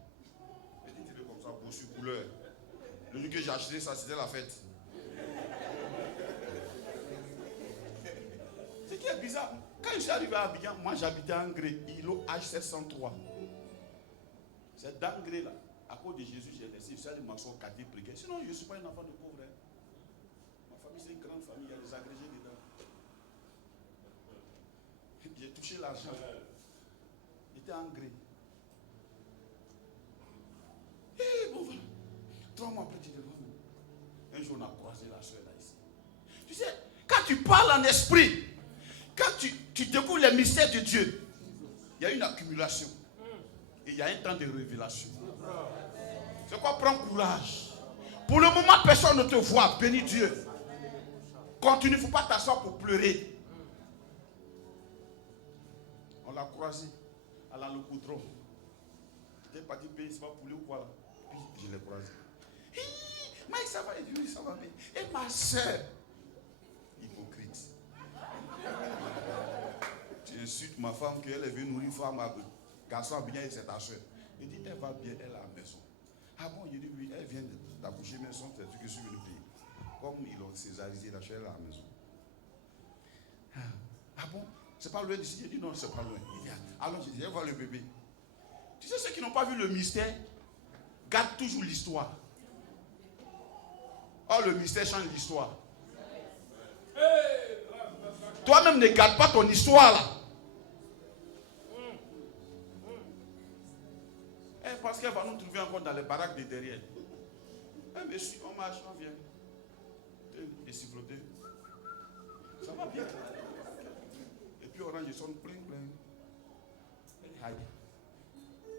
Petite télé comme ça, beau sur couleur. Le jour que j'ai acheté ça, c'était la fête. Ce qui est bizarre, Quand je suis arrivé à Abidjan, moi j'habitais à Angré, îlot H703. C'est d'Angré là. À cause de Jésus, j'ai laissé. Je suis allé m'asseoir au quartier précaire. Sinon, je ne suis pas un enfant de pauvre. Hein. Ma famille, c'est une grande famille. Il y a des agrégés dedans. J'ai touché l'argent. J'étais en gré. Et bon, voilà. 3 mois après, tu te vois. Un jour, on a croisé la soeur là ici. Tu sais, quand tu parles en esprit, quand tu découvres les mystères de Dieu, il y a une accumulation. Et il y a un temps de révélation. C'est quoi? Prends courage. Pour le moment, personne ne te voit. Bénis Dieu. Continue, il ne faut pas t'asseoir pour pleurer. On l'a croisé à la Locoudron. J'étais parti payer, c'est pas poulet ou quoi là. Puis je l'ai croisé. Mike, ça va, il dit oui, ça va bien. Et ma soeur, hypocrite. Tu insultes ma femme qu'elle est venue nourrir une femme, garçon bien avec cette soeur. Il dit, elle va bien, elle est à la maison. Ah bon, il dit oui, elle vient d'accoucher, mais son truc que je suis venu payer. Comme ils l'ont césarisé, la chair est à la maison. Ah bon, c'est pas loin d'ici. Il dit non, c'est pas loin. Il vient. Alors je dis, elle voit le bébé. Tu sais, ceux qui n'ont pas vu le mystère, gardent toujours l'histoire. Oh, le mystère change l'histoire. Toi-même ne garde pas ton histoire là. Parce qu'elle va nous trouver encore dans les baraques de derrière. Mais si on marche, on vient. Et siffloter. Ça va bien. Et puis orange, je sonne plein. Aïe.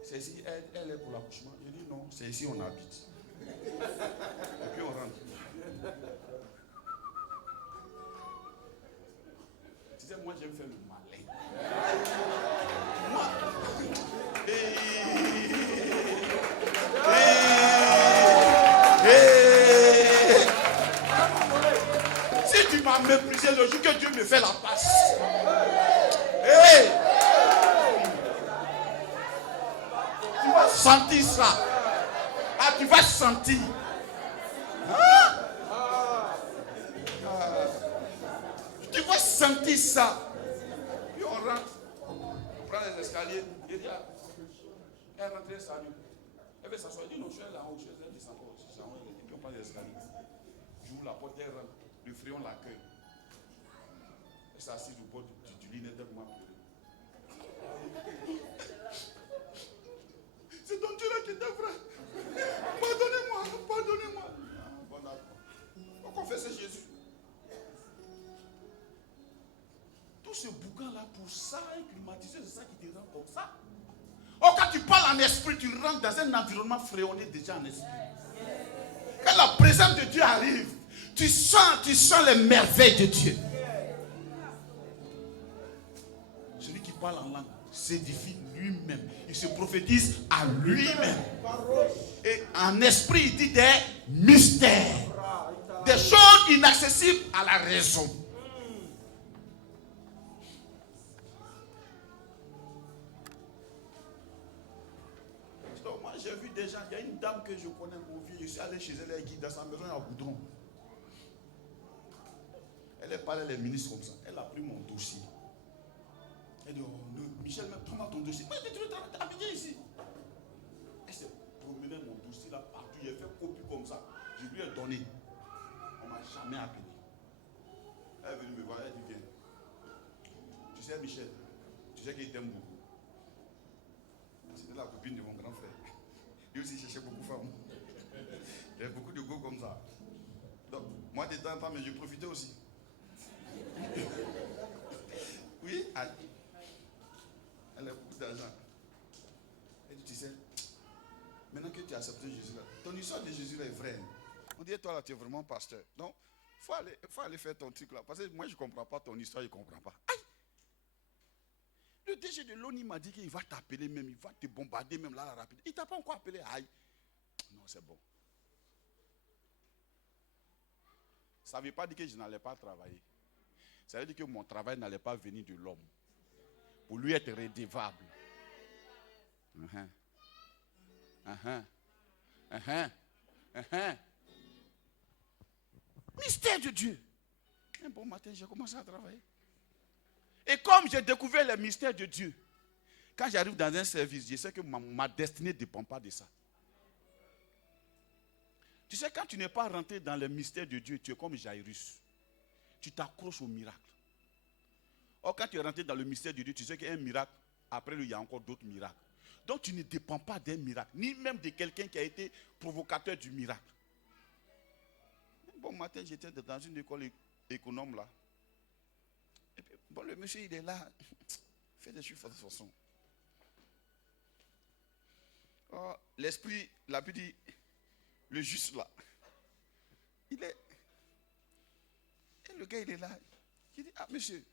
C'est ici, elle est pour l'accouchement. Je dis non, c'est ici on habite. Et puis on rentre. Tu sais, moi j'aime faire le malin. Moi. Si tu m'as méprisé le jour que Dieu me fait la passe. Tu vas sentir ça. Ah, tu vas sentir. Tu vas sentir ça. Puis on rentre. On prend les escaliers. Il dit, elle rentre, salut. Elle veut s'asseoir. Elle dit non, je suis là-haut. Je suis descendre. Et puis on prend les escaliers. J'ouvre la porte, elle rentre. Le fréon l'accueille. Elle s'assied au bord du lit, elle tellement pleurer. C'est ton Dieu là qui est vrai. Pardonnez-moi. Bon, d'accord. On confesse Jésus. Tout ce boucan-là, pour ça, climatisé, c'est ça qui te rend comme ça. Oh, quand tu parles en esprit, tu rentres dans un environnement fréonné déjà en esprit. Quand la présence de Dieu arrive, tu sens les merveilles de Dieu. Celui qui parle en langue s'édifie lui-même. Il se prophétise à lui-même. Et en esprit, il dit des mystères. Des choses inaccessibles à la raison. Donc moi, j'ai vu des gens. Il y a une dame que je connais, mon vieux. Je suis allé chez elle, elle est dans sa maison, il y a un goudron. Elle est parlé les ministres comme ça. Elle a pris mon dossier. Elle dit, oh, Michel, prends-moi ton dossier. Mais tu veux t'habiller ici. Elle s'est promenée mon dossier là partout. Il a fait copie comme ça. Je lui ai donné. On ne m'a jamais appelé. Elle est venue me voir. Elle dit, viens. Tu sais, Michel, tu sais qu'il t'aime beaucoup. C'était la copine de mon grand frère. Lui aussi cherchait beaucoup de femmes. Il y avait beaucoup de go comme ça. Donc, moi, de temps en temps, mais je profitais aussi. Oui, elle a beaucoup d'argent. Elle dit, tu sais, maintenant que tu as accepté Jésus là, ton histoire de Jésus là est vraie. On dit, toi là, tu es vraiment pasteur. Donc, il faut aller faire ton truc là. Parce que moi, je ne comprends pas ton histoire, je ne comprends pas. Aïe! Le DG de l'ONU m'a dit qu'il va t'appeler même, il va te bombarder même là, rapide. Il ne t'a pas encore appelé. Aïe! Non, c'est bon. Ça ne veut pas dire que je n'allais pas travailler. Ça veut dire que mon travail n'allait pas venir de l'homme. Pour lui être redevable. Mystère de Dieu. Un bon matin, j'ai commencé à travailler. Et comme j'ai découvert les mystères de Dieu, quand j'arrive dans un service, je sais que ma destinée ne dépend pas de ça. Tu sais, quand tu n'es pas rentré dans les mystères de Dieu, tu es comme Jairus. Tu t'accroches au miracle. Or, quand tu es rentré dans le mystère de Dieu, tu sais qu'il y a un miracle. Après lui, il y a encore d'autres miracles. Donc, tu ne dépends pas d'un miracle, ni même de quelqu'un qui a été provocateur du miracle. Bon matin, j'étais dans une école économe là. Et puis, bon, le monsieur, il est là. Fait des chiffres de façon. Oh, l'esprit, l'a pu dire, le juste là. Il est. Et le gars, il est là. Il dit, ah monsieur,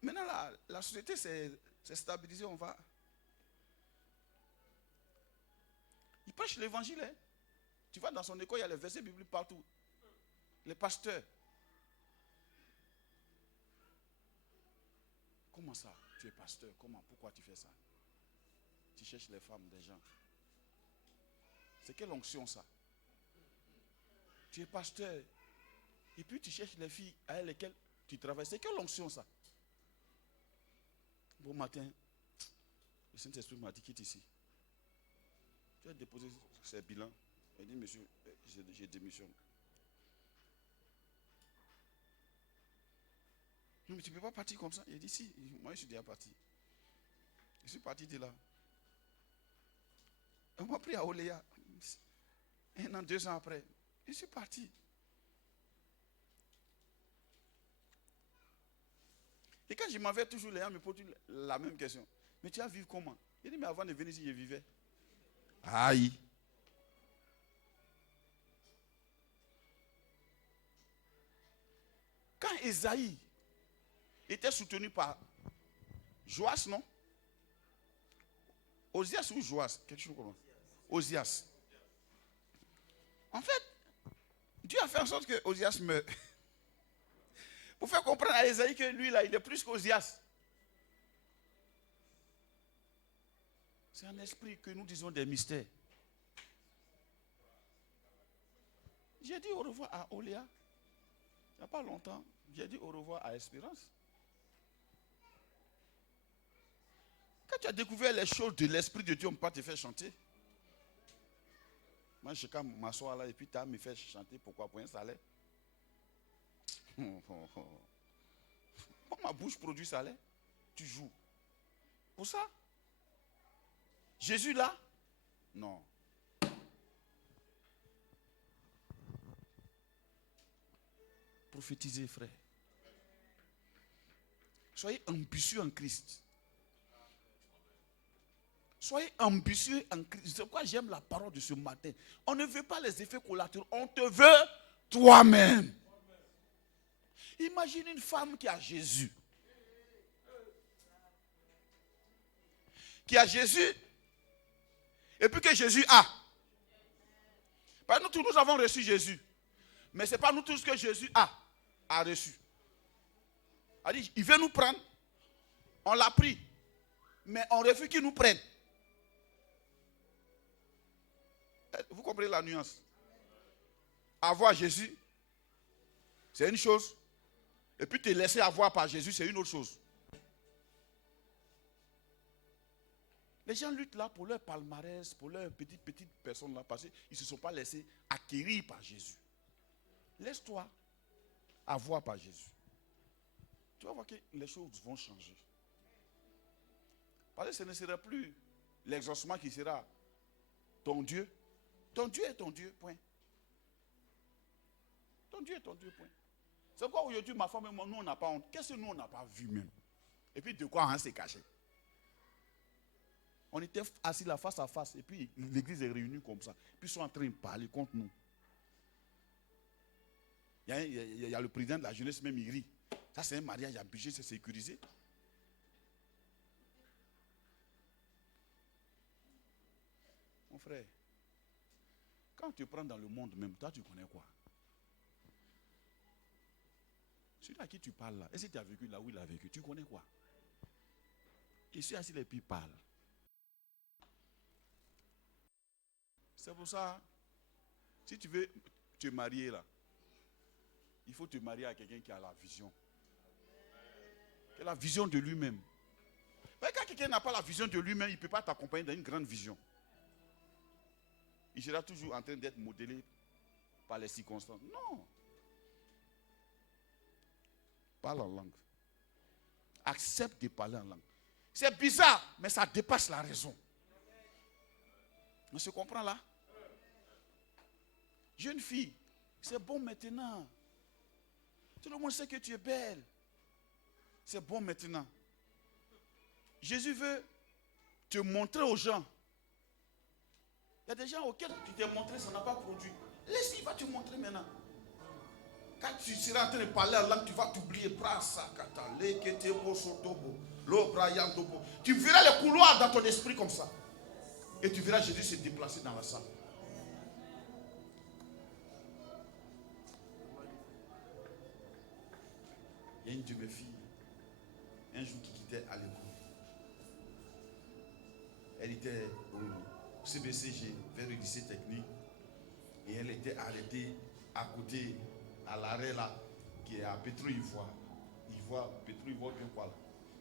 maintenant la société s'est stabilisée, on va. Il prêche l'évangile. Hein. Tu vois, dans son école, il y a les versets bibliques partout. Les pasteurs. Comment ça? Tu es pasteur? Comment? Pourquoi tu fais ça? Tu cherches les femmes des gens. C'est quelle onction ça? Tu es pasteur. Et puis tu cherches les filles avec lesquelles tu travailles. C'est quelle onction ça? Bon matin, le Saint-Esprit m'a dit quitte ici. Tu as déposé ses bilans. Il dit, monsieur, je démissionne. Non, mais tu ne peux pas partir comme ça. Il dit, si, moi je suis déjà parti. Je suis parti de là. On m'a pris à Oléa. 1 an, 2 ans après. Je suis parti. Et quand je m'en vais toujours, les gens me posent la même question. Mais tu vas vivre comment? Il dit, mais avant de venir ici, je vivais. Aïe. Quand Esaïe était soutenu par Joas, non? Osias ou Joas? Quelque chose comme ça. Osias. En fait, Dieu a fait en sorte que Osias meure. Pour faire comprendre à Esaïe que lui, là, il est plus qu'Osias. C'est un esprit que nous disons des mystères. J'ai dit au revoir à Oléa. Il n'y a pas longtemps. J'ai dit au revoir à Espérance. Quand tu as découvert les choses de l'Esprit de Dieu, on ne peut pas te faire chanter. Moi, je quand m'asseoir là et puis tu as me fait chanter. Pourquoi? Pour un salaire. Ma bouche produit salaire. Tu joues. Pour ça? Jésus là? Non. Prophétisez, frère. Soyez ambitieux en Christ. Soyez ambitieux en Christ. C'est pourquoi j'aime la parole de ce matin. On ne veut pas les effets collatéraux. On te veut toi-même. Imagine une femme qui a Jésus. Qui a Jésus. Et puis que Jésus a. Parce que nous tous, nous avons reçu Jésus. Mais ce n'est pas nous tous que Jésus a reçu. Il veut nous prendre. On l'a pris. Mais on refuse qu'il nous prenne. Vous comprenez la nuance? Avoir Jésus, c'est une chose. Et puis te laisser avoir par Jésus, c'est une autre chose. Les gens luttent là pour leur palmarès, pour leur petite personne là, parce qu'ils ne se sont pas laissés acquérir par Jésus. Laisse-toi avoir par Jésus. Tu vas voir que les choses vont changer. Parce que ce ne sera plus l'exaucement qui sera ton Dieu. Ton Dieu est ton Dieu, point. Ton Dieu est ton Dieu, point. C'est pourquoi aujourd'hui, ma femme et moi, nous, on n'a pas honte. Qu'est-ce que nous, on n'a pas vu même? Et puis, de quoi on s'est caché? On était assis là, face à face, et puis l'église est réunie comme ça. Puis ils sont en train de parler contre nous. Il y a le président de la jeunesse, même il rit. Ça, c'est un mariage à budget, c'est sécurisé. Mon frère, quand tu prends dans le monde même, toi, tu connais quoi? Celui à qui tu parles là, est-ce que tu as vécu là où il a vécu? Tu connais quoi? Il suis assis et puis il parle. C'est pour ça, si tu veux te marier là, il faut te marier à quelqu'un qui a la vision. C'est la vision de lui-même. Mais quand quelqu'un n'a pas la vision de lui-même, il ne peut pas t'accompagner dans une grande vision. Il sera toujours en train d'être modélé par les circonstances. Non. Parle en langue. Accepte de parler en langue. C'est bizarre, mais ça dépasse la raison. On se comprend là? Jeune fille, c'est bon maintenant. Tout le monde sait que tu es belle. C'est bon maintenant. Jésus veut te montrer aux gens. Il y a des gens auxquels tu t'es montré, ça n'a pas produit. Laisse, il va te montrer maintenant. Quand tu seras en train de parler en langue, tu vas t'oublier. Tu verras les couloirs dans ton esprit comme ça. Et tu verras Jésus se déplacer dans la salle. Il y a une de mes filles, un jour qui quittait à l'école. Elle était au CBCG, vers le lycée technique. Et elle était arrêtée à côté, à l'arrêt là, qui est à Pétro-Ivoire. Pétro-Ivoire, bien quoi là.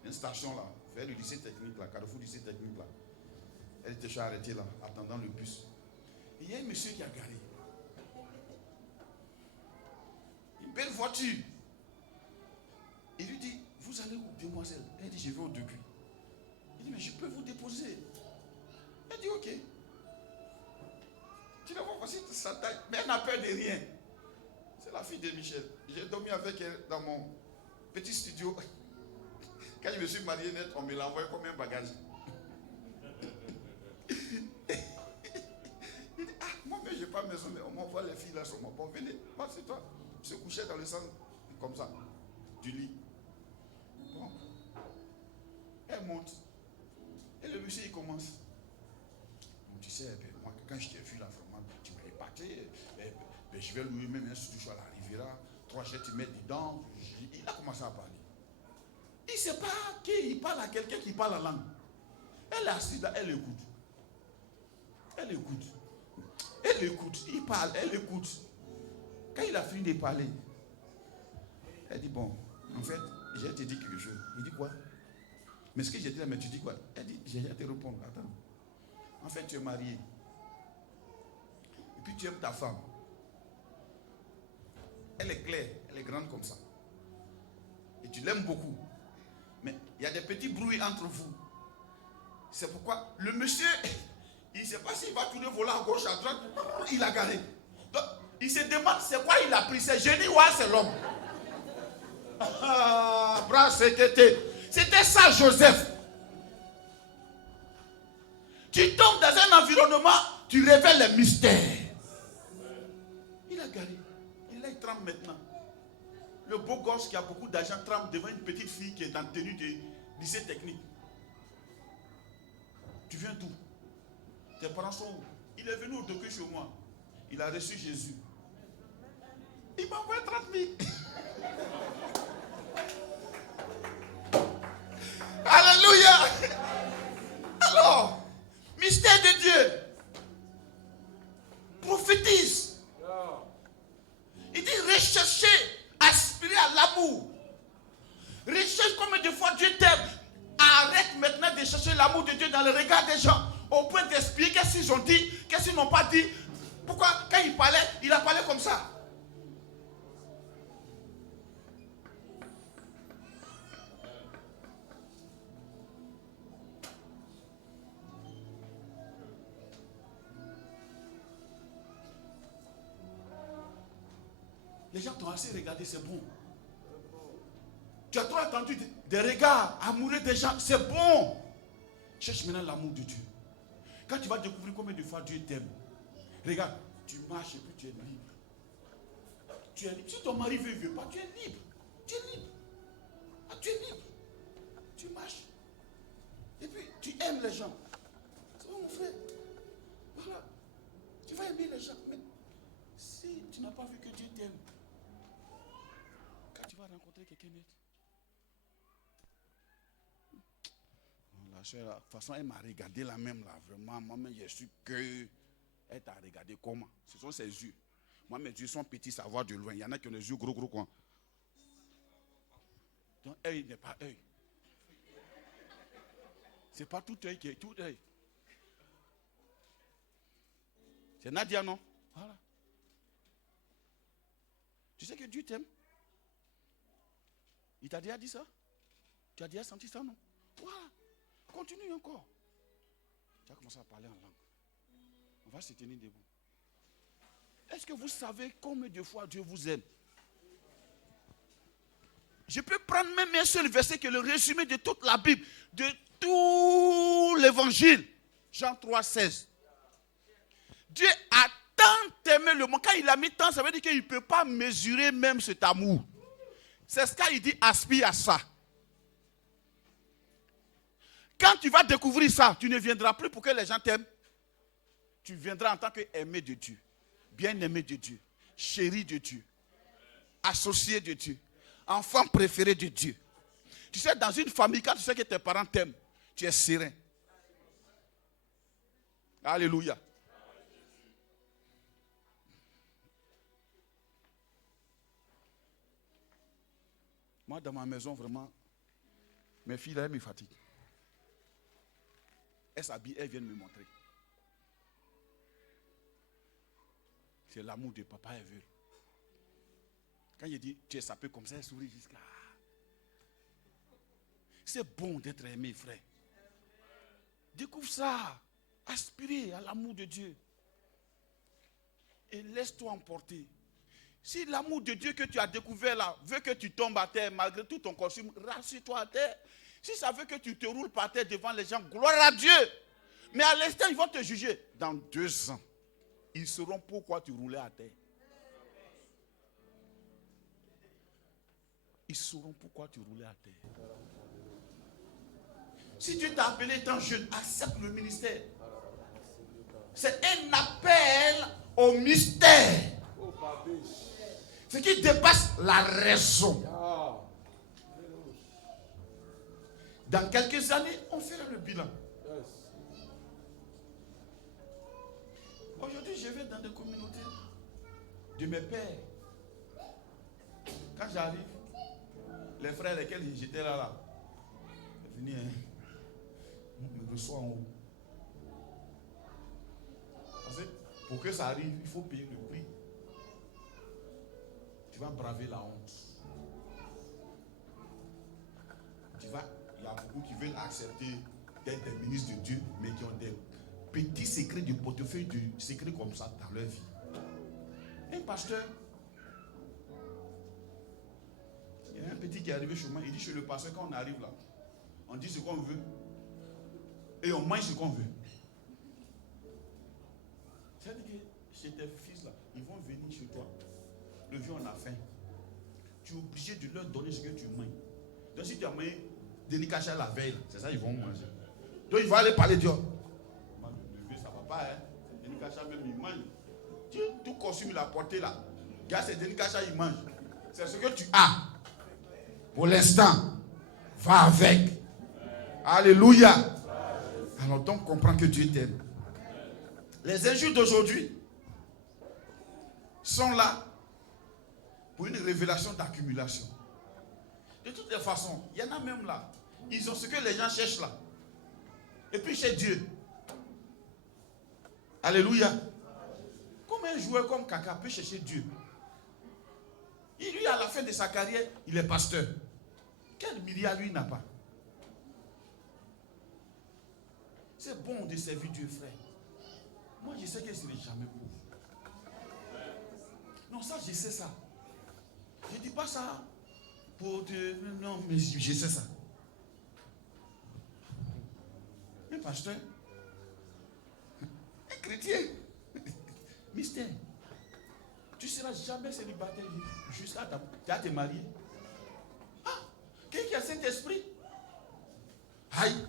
Une station là, vers le lycée technique là, carrefour lycée technique là. Elle était déjà arrêtée là, attendant le bus. Et il y a un monsieur qui a garé. Une belle voiture. Il lui dit, vous allez où, demoiselle? Elle dit, je vais au Decuy. Il dit, mais je peux vous déposer. Elle dit, ok. Tu la vois, voici sa taille. Mais elle n'a peur de rien. C'est la fille de Michel. J'ai dormi avec elle dans mon petit studio. Quand je me suis marié net, on me l'a envoyé comme un bagage. Il dit, ah, moi-même, je n'ai pas maison, mais on m'envoie les filles là sur mon bon. Venez, moi, c'est toi. Je se couchais dans le sang, comme ça, du lit. Bon. Elle monte. Et le monsieur, il commence. Tu sais, moi, quand je t'ai vu là, vraiment, tu m'as épaté. Je vais louer même un studio à la Riviera. 3 chèques, tu mets dedans. Il a commencé à parler. Il ne sait pas qu'il parle à quelqu'un qui parle la langue. Elle est assise là, elle écoute. Elle écoute. Elle écoute. Il parle, elle écoute. Quand il a fini de parler, elle dit, bon, en fait, j'ai te dit quelque chose. Il dit quoi? Mais ce que j'ai dit là, mais tu dis quoi? Elle dit, j'ai à te répondre. Attends. En fait, tu es marié. Et puis tu aimes ta femme. Elle est claire, elle est grande comme ça. Et tu l'aimes beaucoup. Mais il y a des petits bruits entre vous. C'est pourquoi le monsieur, il ne sait pas s'il va tourner volant à gauche, à droite. Il a garé. Donc, il se demande c'est quoi il a pris. C'est génie ou c'est l'homme? C'était ça, Joseph. Tu tombes dans un environnement, tu révèles les mystères. Il a garé. Et là, il tremble maintenant. Le beau gosse qui a beaucoup d'argent tremble devant une petite fille qui est en tenue de lycée technique. Tu viens d'où? Tes parents sont où? Il est venu au Decuy chez moi. Il a reçu Jésus. Il m'a envoyé 30 000. Alléluia. Alors, mystère de Dieu. Prophétise. Il dit recherchez, aspirez à l'amour. Recherche combien de fois Dieu t'aime. Arrête maintenant de chercher l'amour de Dieu dans le regard des gens. Au point d'expliquer qu'est-ce qu'ils ont dit, qu'est-ce qu'ils n'ont pas dit. Pourquoi quand il parlait, il a parlé comme ça. Les gens t'ont assez regardé, c'est bon. Tu as trop entendu des regards amoureux des gens, c'est bon. Cherche maintenant l'amour de Dieu. Quand tu vas découvrir combien de fois Dieu t'aime, regarde, tu marches et puis tu es libre. Tu es libre. Si ton mari veut, il ne veut pas, tu es libre. Tu es libre. Ah, tu es libre. Tu marches. Et puis tu aimes les gens. C'est bon, mon frère. Voilà. Tu vas aimer les gens. Mais si tu n'as pas vu que Dieu t'aime, quand tu vas rencontrer quelqu'un d'autre, la soeur, de toute façon, elle m'a regardé la même là, vraiment. Moi-même, je suis que. Elle t'a regardé comment? Ce sont ses yeux. Moi, mes yeux sont petits, ça va de loin. Il y en a qui ont les yeux gros, quoi. Donc, œil n'est pas œil. C'est pas tout œil qui est tout œil. C'est Nadia, non? Voilà. Tu sais que Dieu t'aime? Il t'a déjà dit ça? Tu as déjà senti ça, non? Voilà. Continue encore. Tu as commencé à parler en langue. On va se tenir debout. Est-ce que vous savez combien de fois Dieu vous aime? Je peux prendre même un seul verset qui est le résumé de toute la Bible, de tout l'évangile. Jean 3, 16. Dieu a tant aimé le monde. Quand il a mis tant, ça veut dire qu'il ne peut pas mesurer même cet amour. C'est ce qu'il dit, aspire à ça. Quand tu vas découvrir ça, tu ne viendras plus pour que les gens t'aiment. Tu viendras en tant qu'aimé de Dieu, bien-aimé de Dieu, chéri de Dieu, associé de Dieu, enfant préféré de Dieu. Tu sais, dans une famille, quand tu sais que tes parents t'aiment, tu es serein. Alléluia. Moi, dans ma maison, vraiment, mes filles, là, elles me fatiguent. Elles s'habillent, elles viennent me montrer. C'est l'amour de papa, elles veulent. Quand il dit, tu es sapé comme ça, elle sourit jusqu'à... C'est bon d'être aimé, frère. Découvre ça. Aspirez à l'amour de Dieu. Et laisse-toi emporter. Si l'amour de Dieu que tu as découvert là veut que tu tombes à terre malgré tout ton costume, rassure-toi à terre. Si ça veut que tu te roules par terre devant les gens, gloire à Dieu. Mais à l'instant, ils vont te juger. Dans 2 ans, ils sauront pourquoi tu roulais à terre. Ils sauront pourquoi tu roulais à terre. Si Dieu t'a appelé étant jeune, accepte le ministère. C'est un appel au mystère. Ce qui dépasse la raison. Dans quelques années, on fera le bilan. Aujourd'hui, je vais dans des communautés de mes pères. Quand j'arrive, les frères lesquels j'étais là, venus, me reçoivent en haut. Parce que pour que ça arrive, il faut payer le prix. Tu vas braver la honte. Il y a beaucoup qui veulent accepter d'être des ministres de Dieu, mais qui ont des petits secrets du portefeuille, de secrets comme ça dans leur vie. Un pasteur, il y a un petit qui est arrivé chez moi, il dit chez le pasteur, quand on arrive là, on dit ce qu'on veut et on mange ce qu'on veut. C'est-à-dire que chez tes fils là, ils vont venir chez toi. Le vieux, on a faim. Tu es obligé de leur donner ce que tu manges. Donc si tu as mangé délicacha la veille, c'est ça ils vont manger. Donc ils vont aller parler de Dieu. Le vieux, ça va pas, hein. Délicacha même, il mange. Tout costume, il a porté là. Regarde, c'est délicacha, il mange. C'est ce que tu as. Pour l'instant, va avec. Alléluia. Alors donc, comprends que Dieu t'aime. Les injures d'aujourd'hui sont là pour une révélation d'accumulation. De toutes les façons, il y en a même là. Ils ont ce que les gens cherchent là. Et puis chez Dieu. Alléluia. Comme un joueur comme Kaka peut chercher Dieu. Et lui, à la fin de sa carrière, il est pasteur. Quel milliard lui n'a pas? C'est bon de servir Dieu, frère. Moi, je sais que je ne serai jamais pauvre. Non, ça, je sais ça. Je ne dis pas ça pour te... Non, mais je sais ça. Un pasteur, un chrétien, mystère. Tu ne seras jamais célibataire jusqu'à te marier. Ah, quelqu'un qui a Saint-Esprit. Aïe.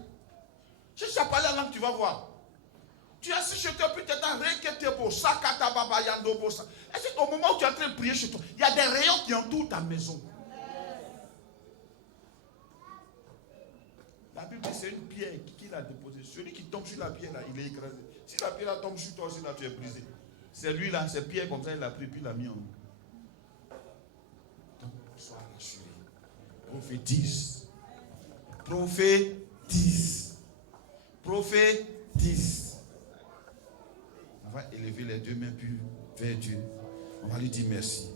Si tu as parlé la langue, tu vas voir. Tu es assis chez toi, puis tu es dans Reketebo, Sakata Baba Yando Bosa. Est-ce qu'au moment où tu es en train de prier chez toi, il y a des rayons qui entourent ta maison? La Bible dit c'est une pierre qu'il a déposée. Celui qui tombe sur la pierre, là, il est écrasé. Si la pierre là, tombe sur toi aussi, là, tu es brisé. C'est lui là, c'est pierre comme ça, il l'a pris, puis il l'a mis en haut. Donc, sois rassuré. Prophétise. Prophétise. prophétise. On va élever les deux mains puis vers Dieu. On va lui dire merci.